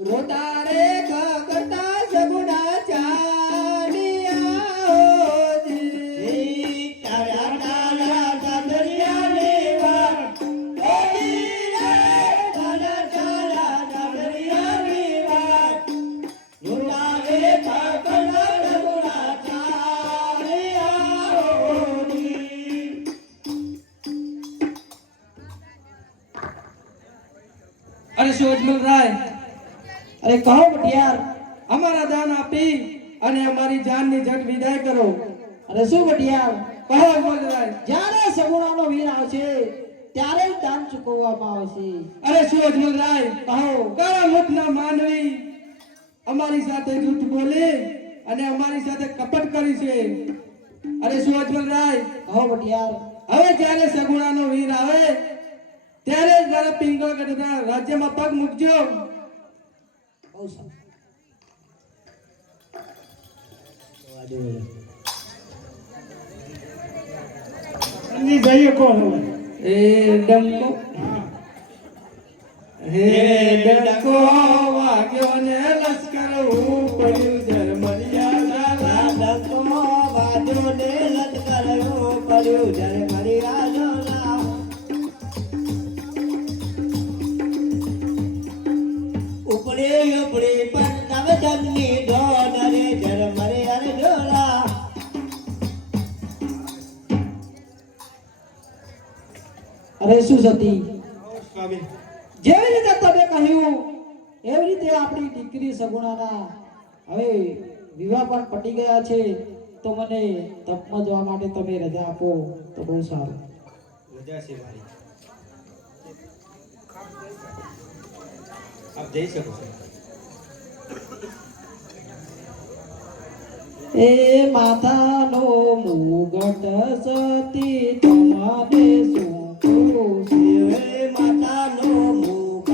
રોતા રે કરતા સગુણા ચાલિયા ઓજી ચાલ્યા ચાલ્યા સાસરિયાની વાત ઓજી રે ચાલ્યા ચાલ્યા સાસરિયાની વાત રોતા રે કરતા સગુણા ચાલિયા ઓજી અરે શોજમલ રાય, અરે કહો બટિયાર. અમારા દાન આપી અને અમારી જાનની જટ વિદાય કરો. અરે શું બટિયાર? કહો અજમલ રાય. જ્યારે સગુણાનો વીર આવશે ત્યારે જ દાન ચૂકવવામાં આવશે. અરે શું અજમલ રાય, કહો. કાળા મુખના માનવી અમારી સાથે જૂઠ બોલે અને અમારી સાથે કપટ કરી છે. અરે શું અજમલ રાય, કહો બટિયાર. હવે જ્યારે સગુણાનો વીર આવે ત્યારે જ મારા પિંગળગઢના રાજ્યમાં પગ મૂકજો. બહુ સારું. સમજી જઈએ કોણ એ ડંકો હે ડંકો વાગ્યો ને લશ્કર પડ્યું જર્મનિયા ઝાલા. ડંકો વાજો ને લટકર પડ્યું જર્મનિયા ઝાલા. ઉપડે ઉપડે પણ નવ જમની ધોન રે જર્મનિયા ઝાલા. અરે શું સતી, જેવી રીતે તમે કહ્યું એવી રીતે આપણી દીકરી સગુણાના હવે વિવાહ પણ પટી ગયા છે, તો મને તપમાં જવા માટે તમે રજા આપો તો બહુ સારું. રજા છે મારી, આપ જઈ શકો છો. એ માતાનો મુગટ સતી તમારે શું કહું છું? એ માતાનો મુકટ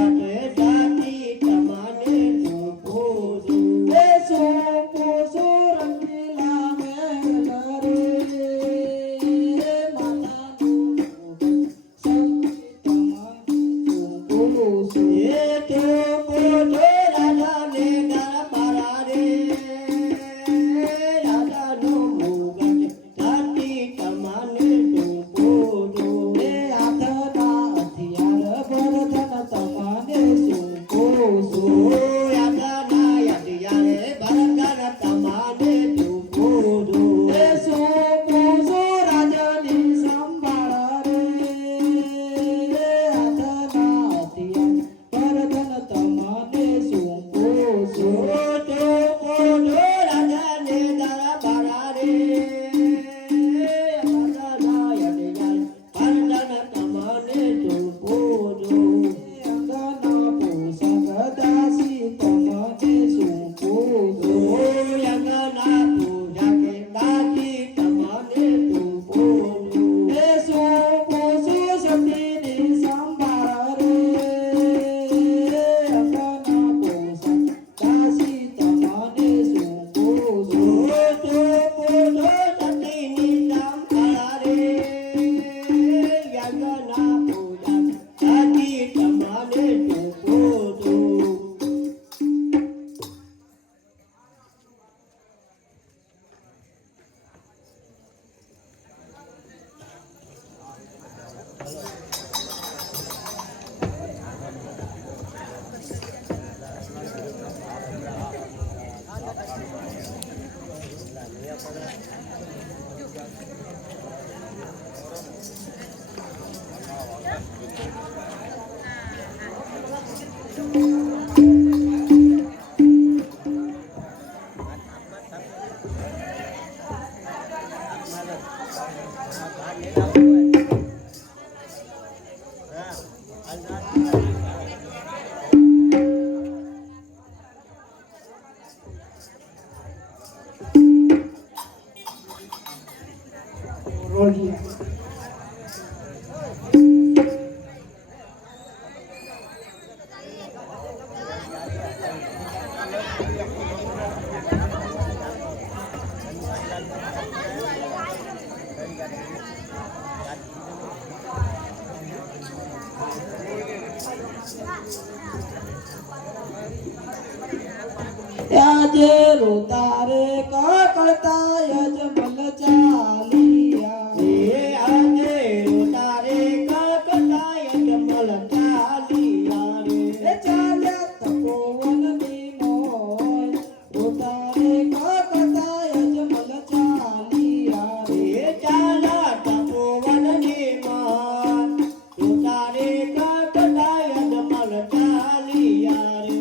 સાથી તમાને સોંપું છું. એ સોંપું છું રંગીલા મેઘના રે. એ માતાનો મુગટ સતી તમારે સોંપું છું. એ તો પોતો રાધાને દરબારા રે. રાધાનો મુગટ સાથી તમાને સોંપું છું. એ હાથના હથિયાર ભરતન આજે રોતા રે કકળતા યજમલ ચાલિયા એ આજે રોતારે કકતા યજમલ ચાલિયા રે એ ચાલ્યા તપોવનની મોય રોતા રે કકળતા યજમલ ચાલિયા રે એ ચાલા તપોવનની માં રોતારે કકતા યજમલ ચાલિયા રે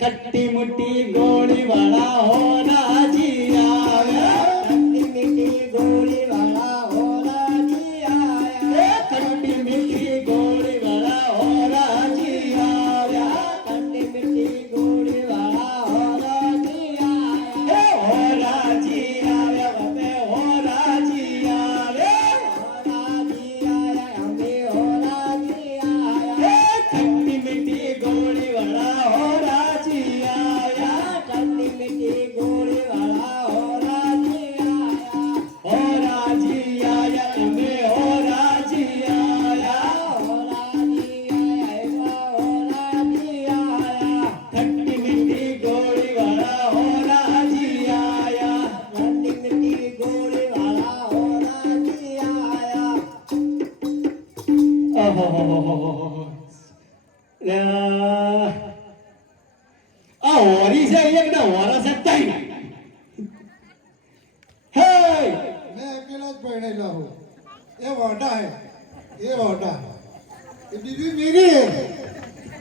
કટ્ટી મુટ્ટી ગોળી વાળા હો રાજી આવ્યા કટ્ટી મીઠી ગોળી વાળા હો રાજી આવ્યા કટ્ટી મીઠી ગોળી વાળા હો રાજી આવ્યા કટ્ટી મીઠી ગોળી વાળા હો રાજી આવ્યા હો રાજી આવ્યા બાપે હો રાજી આવ્યા હો રાજી આવ્યા અમે હો રાજી આવ્યા કટ્ટી મીઠી ગોળી વાળા હો રાજી આવ્યા કટ્ટી મીઠી ગોળી વાળા હો રાજી આવ્યા હો રાજી આવ્યા અમે હો રાજી આવ્યા હો રાજી આવ્યા હો રાજી આવ્યા કટ્ટી મીઠી ગોળી વાળા હો રાજી આવ્યા કટ્ટી મીઠી ગોળી વાળા હો રાજી આવ્યા ઓહો આ હોરી છે એક ને હોરા છે તઈ હે मैं अकेला पढ़ेगा हूँ ये वाटा है ये वाटा ये बीवी मेरी है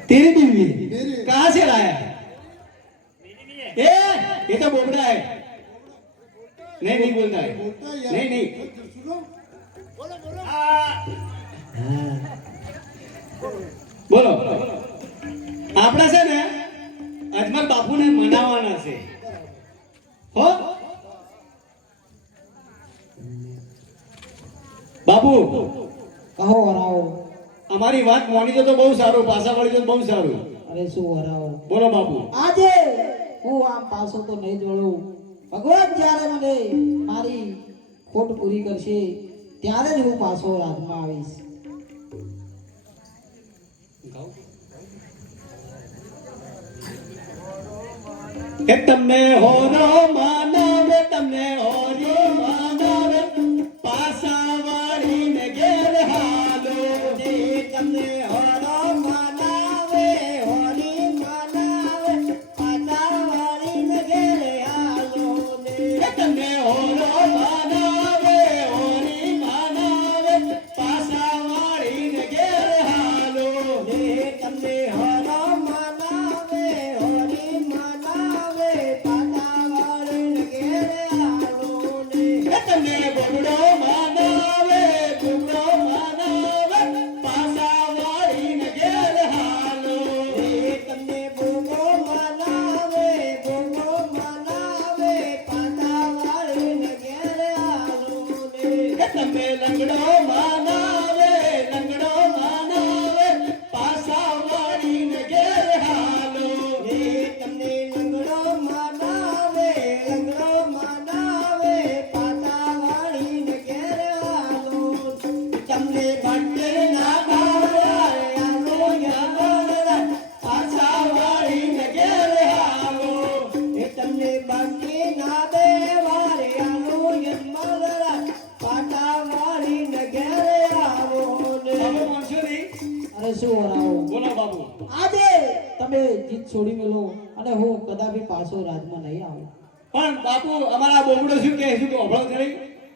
तेरी बीवी मेरी कहाँ से लाया ये तो बोबड़ा है नहीं बोलता है बोलता है यार नहीं नहीं सुनो બોલો આપણા છે ને અજમલ બાપુને મનાવવાના છે હો બાપુ કહો વરાવો અમારી વાત માની તો બહુ સારું પાછા વળી તો બહુ સારું અરે શું વરાવો બોલો બાપુ આજે હું આમ પાછો તો નહીં જોડું ભગવાન જ્યારે મને મારી ખોટ પૂરી કરશે ત્યારે જ હું પાછો રાજમાં આવીશ કે તમને હોરો માનવે તમને હોરી માનવે પાસા વાળીને ઘેર હાલો જે તમને હોરો માનાવે હોરી માનાવે પાછા વાળીને ઘેરે આલો ને કે તમને હોરો માનવે હોરી માનવે પાસા વાળીને ઘેર હાલો જે તમને હોરો માનાવે હોરી માનાવે પાછા વાળીને ઘેરે આલો ને કે તમને બોબડો માનવે બોબડો માનવે પાસા વાળીને ઘેર હાલો જે તમને બોગો માનાવે પાછા વાળીને ઘેરે આલો ને કે તમે લંગડો માનવે પાસા વાળીને ઘેર હાલો જે તમને લંગડો માનાવે પાછા વાળીને ઘેરે આલો તમને ભટ્ટે ના ભાવે આલો યાર પાસા વાળીને ઘેર હાલો એ તમને બાકી ના દે વારે આલો યમલ પાછા વાળીને ઘેરે આવો ને તમે માનશો નહીં અરે શું વરાવો બોલો બાબુ આજે તમે જીત છોડી મેલો અને હું કદાપી પાછો રાજમાં નહીં આવું પણ બાપુ અમારા બોબડો શું કે અભળો કરી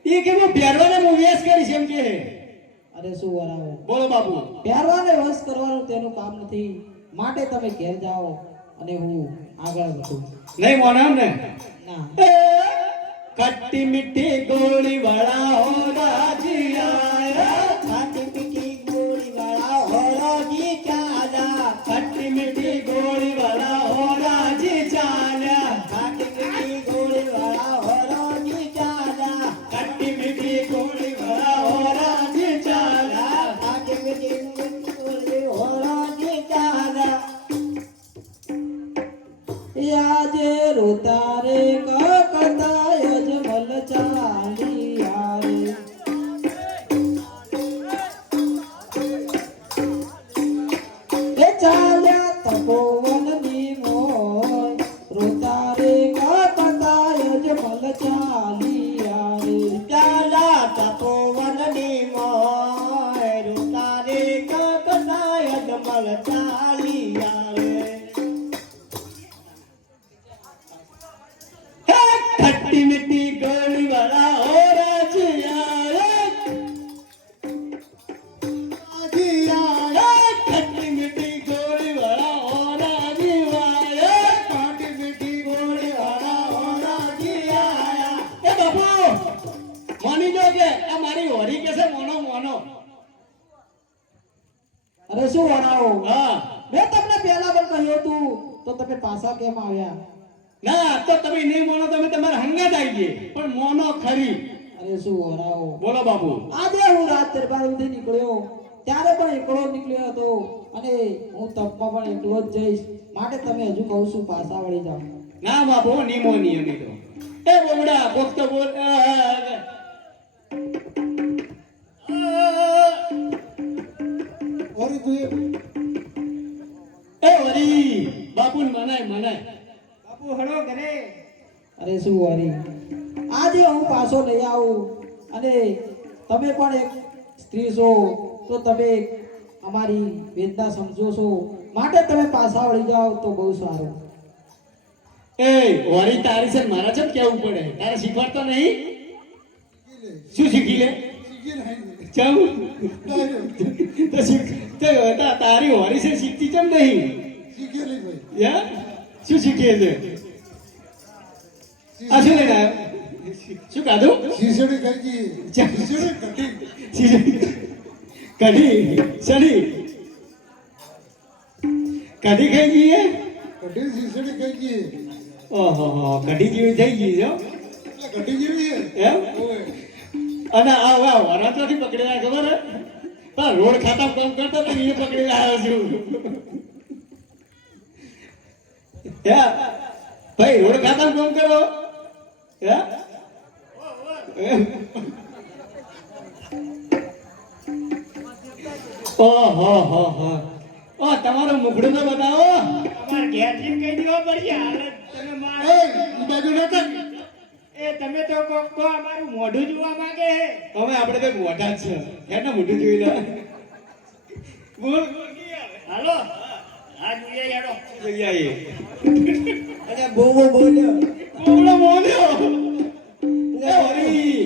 એ કેવું પહેરવાને હું વેશ કરીશ એમ કે અરે શું વરાવો બોલો બાપુ પહેરવાને વશ કરવાનું તેનું કામ નથી માટે તમે ઘેર જાઓ અને હું આગળ વધું નહીં માને એમ ને ના એ, खट्टी मीठी गोली वाला हो राजी आया ખાટી મીઠી ગોળી વાળા હોળાજી ચાલ્યા खट्टी मीठी गोली वाला हो राजी चाल्या ખાટી મીઠી ગોળી વાળા હોળાજી ચાલ્યા खट्टी मीठी गोली वाला हो राजी चाल्या ખાટી મીઠી ગોળી હોળાજી ચાલ્યા યાજે રોતા રે કકતા યજમલ ચાલિયા રે એ ચાલ્યા તપોવનની મોય રોતા રે કકતા યજમલ ચાલિયા રે ચાલા તપોવનની મોય રૂતારે કકનાય દમલ ચાલિયા રે હે ખટ્ટી મીઠી ગોળી વાળા હો રાજીયા રે રાજીયા ખટ્ટી મીઠી ગોળી વાળા હો રાજીયા ખાટી મીઠી ગોળી વાળા હો રાજીયા એ બાપુ મોની જો કે આ મારી હોરી કે છે મોનો મોનો અરે શું વણાવો હા મેં તમને પહેલા પણ કહ્યું હતું તો તમે પાછા કેમ આવ્યા ના તો તમે નહીં મોનો તમે તમારા હંગાત આવી ગઈ પણ મોનો ખરી અરે શું વણાવો બોલો બાપુ આજે હું રાત દરબારથી નીકળ્યો ત્યારે પણ એકલો જ નીકળ્યો હતો અને હું તપમાં પણ એકલો જ જઈશ માટે તમે હજુ કહું છું પાછા વળી જાઓ ના બાપુ નિમો નિયમિત એ બોબડા પોસ્ત બોલ ઓરી તું એ વરી બાપુ મનાય મનાય બાપુ હળો ઘરે અરે શું વરી આજે હું પાછો લઈ આવું અને તમે પણ એક સ્ત્રી છો તો તમે અમારી વેદના સમજો છો માટે તમે પાછા વળી જાઓ તો બહુ સારું એ વરી તારી છે મારા છે કેવું પડે તારે શીખવાડતો નહીં શું શીખી લે શીખી નહીં ચમ તો શીખ તો તારી હોરી છે શીખતી ચમ નહીં શીખી નહીં ભાઈ યા શું શીખીએ છે આ શું લઈને આવ્યો શું ખાધું શીશડી કઈ ગઈ ચા. શીશડી કટી કઢી સડી કઢી ખાઈ જઈએ કટી શીશડી કઈ ગઈ ઓહો કઢી જેવી થઈ ગઈ છે હો. એટલે કટી જેવી છે એમ ઓય અને આ વરાતોથી પકડેલા ખબર હે પણ રોડ ખાતા કામ કરતો તો એ પકડી લાવ્યો છું હે ભાઈ રોડ ખાતા કામ કરો હે ઓહો હો હો ઓ તમારું મુખડું તો બતાવો અમાર ઘેર થી કઈ દીવો પડી હાલત તમે માર એ બાજુ નતા એ તમે તો કોક કો અમારું મોઢું જોવા માંગે હે હવે આપણે તો મોટા જ છે એને મોઢું જોઈ લે બોલ હાલો આ જોઈએ યાડો જોઈ આવીએ અને બોવો બોલ્યો બોલો બોલ્યો એ હોરી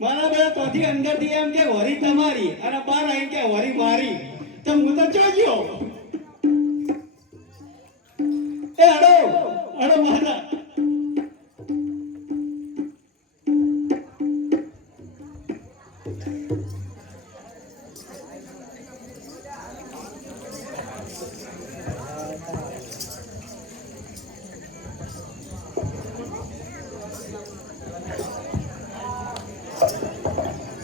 મારા બે તોથી અંદર થી એમ કે હોરી તમારી અને બાર આઈ કે હોરી મારી તો હું તો જોયો એ હડો હડો મારા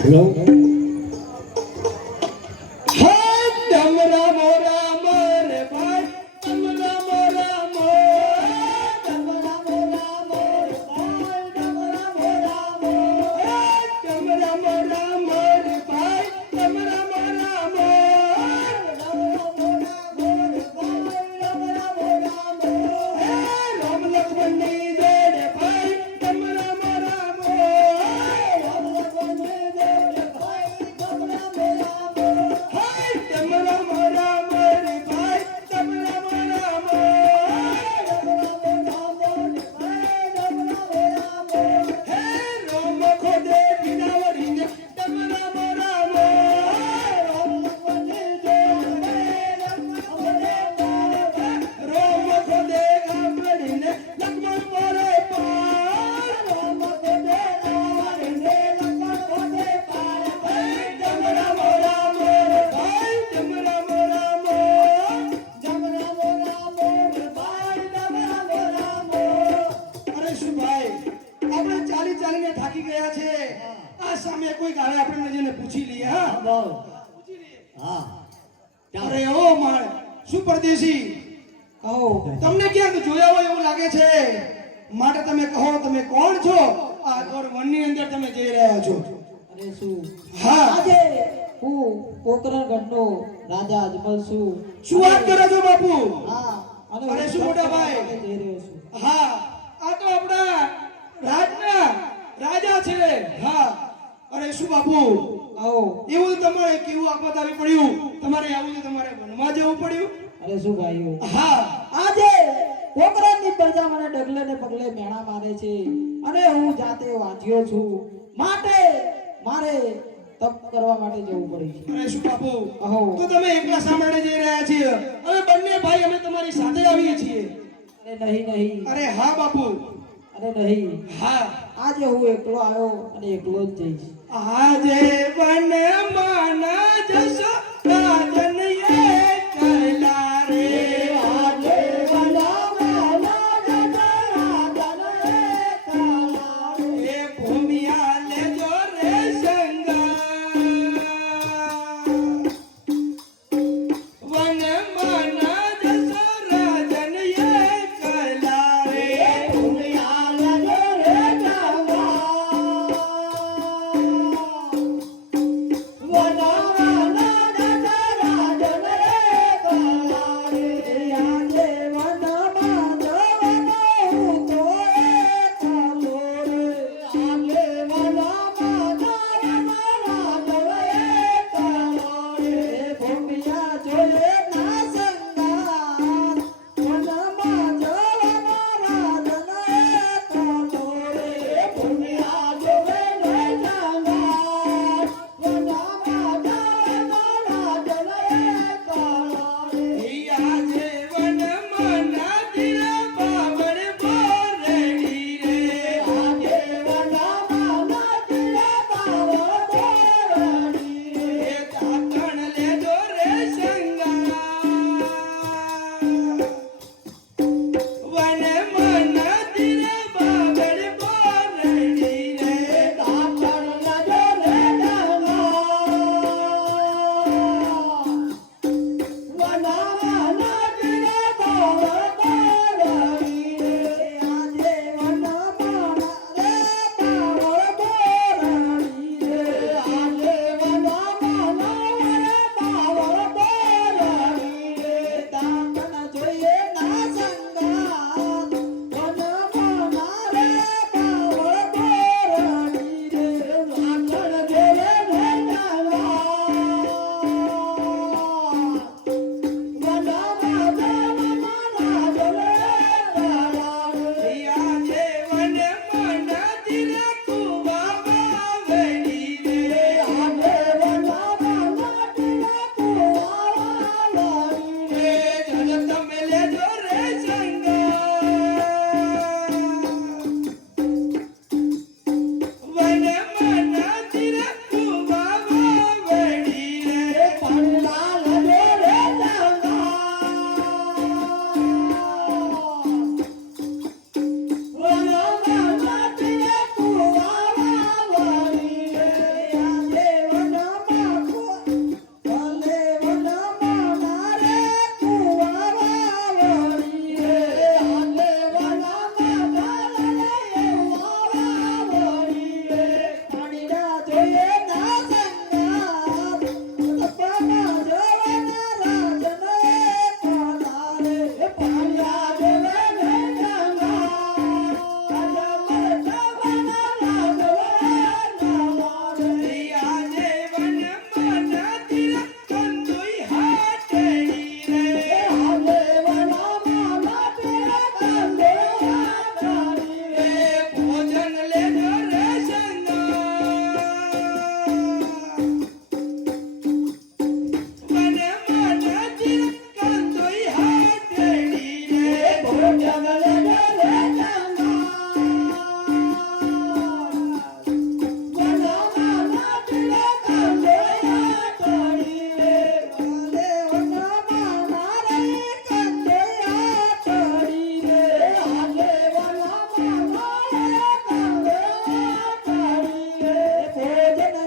હેલો હા ડમરા મોરા મરે ભાઈ ડમરા મોરા ડમરા મોરા મોર ભાઈ ડમરા મોરા ડમરા મોરા મોર ભાઈ ડમરા મોરા રામ લક્ષ્મણની જોડે ભાઈ ડમરા મોરા રામ લક્ષ્મણની જોડે ભાઈ કોઈક આવે આપણે જઈને પૂછી લઈએ હા બોલ હા અરે ઓ માળ શું પરદેશી કહો તમને ક્યાંક જોયા હોય એવું લાગે છે માટે તમે કહો તમે કોણ છો આ દોર વનની અંદર તમે જઈ રહ્યા છો અરે શું હા આજે હું પોકરણગઢનો રાજા અજમલ છું શું વાત કરો છો બાપુ હા અને અરે હું શું મોટા દક્ષિણ ભાઈ? માટે જઈ રહ્યો છું હા આ તો આપણા રાજના રાજા છે હા અરે શું બાપુ આવો એવું તમારે કેવું આફત આવી પડ્યું તમારે આવું તો તમારે વનમાં જવું પડ્યું અરે શું ભાઈઓ હા આજે પોકરણની પ્રજા મને ડગલે ને પગલે મેણા મારે છે અને હું જાતે વાંચ્યો છું માટે મારે તપ કરવા માટે જવું પડ્યું છે અરે શું બાપુ અહો તો તમે એકલા શા માટે જઈ રહ્યા છીએ અમે બંને ભાઈ અમે તમારી સાથે આવીએ છીએ અરે નહીં અરે હા બાપુ અરે નહીં હા આજે હું એકલો આવ્યો અને એકલો જ જઈશ આજે વનમાં ના જશો રાજન એકલા રે આજે વનમાં ના જશો રાજન એકલા રે. એ ભૂમિયા લેજો રે સંગા વનમાં ના જશો રાજન એકલા રે ભૂમિયા લેજો રે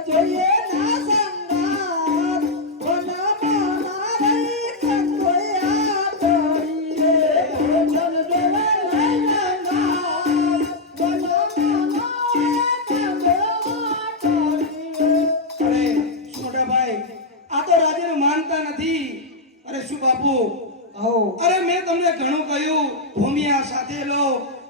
ગંગા. ઘણું કહ્યું ભૂમિયા સાથે લો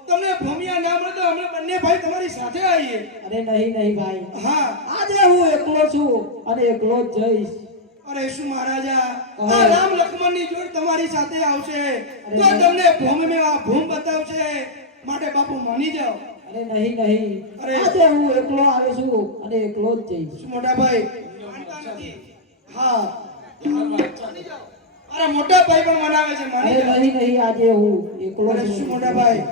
તમને ભૂમિયા ના મળે તો અમે બંને ભાઈ તમારી સાથે આવીએ અરે નહીં નહીં ભાઈ, હા આજે હું એકલો છું અને એકલો જ જઈશ. અરે શું મહારાજા આ રામ લક્ષ્મણ ની જોડ તમારી સાથે આવશે તો તમને ભૂમિમાં ભૂમ બતાવશે માટે બાપુ માની જાઓ અરે નહીં નહીં, અરે. આજે હું એકલો આવ્યો છું અને એકલો જ જઈશ. શું મોટા ભાઈ માનતા નથી હા માની જાઓ અરે મોટા ભાઈ પણ મનાવે છે માની અરે જાઓ નહીં નહીં, આજે હું એકલો અરે જ શું છું. મોટા ભાઈ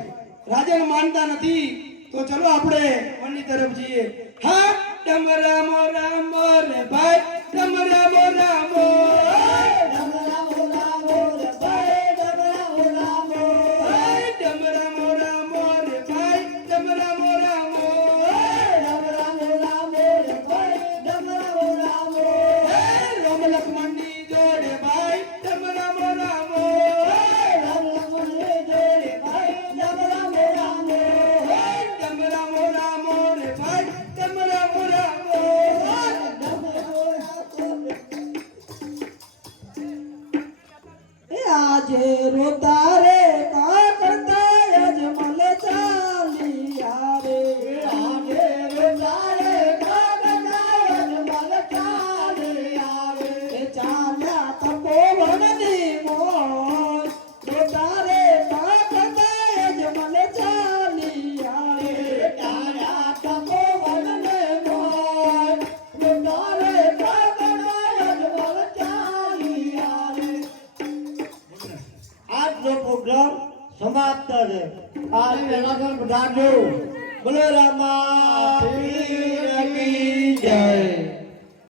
રાજાને માનતા નથી તો ચલો આપણે મનની તરફ જઈએ હા ડમરામો રામો રે ભાઈ ડમરામો રામો ડમરામો રામો રે ભાઈ ડમરામો રામો ડમરામો રામો રે ભાઈ ડમરામો રામો ડમરામો રામો રે ભાઈ ડમરામો રામો રામ લક્ષ્મણની જોડે ભાઈ ડમરામો રામો ડમરામો રે જોડે ભાઈ ડમરામો રામો ડમરામો રામો રે ભાઈ ડમરામો રામો એ આજે રોતા રે કા કરતા અજમલ ચાલી આવે. આજે રોતારે કાગડાયન મલ ચાલે આવે એ ચાલ્યા તપોવનની મોજ, રોતા રે કા કરતા અજમલ ચાલી આવે. તારા તપો વનને મોય રોતારે કાગડાયન મલ ચાલી આવે આજનો પ્રોગ્રામ સમાપ્ત છે. આજ પહેલા તો બધા બોલો રામા પીર કી જય.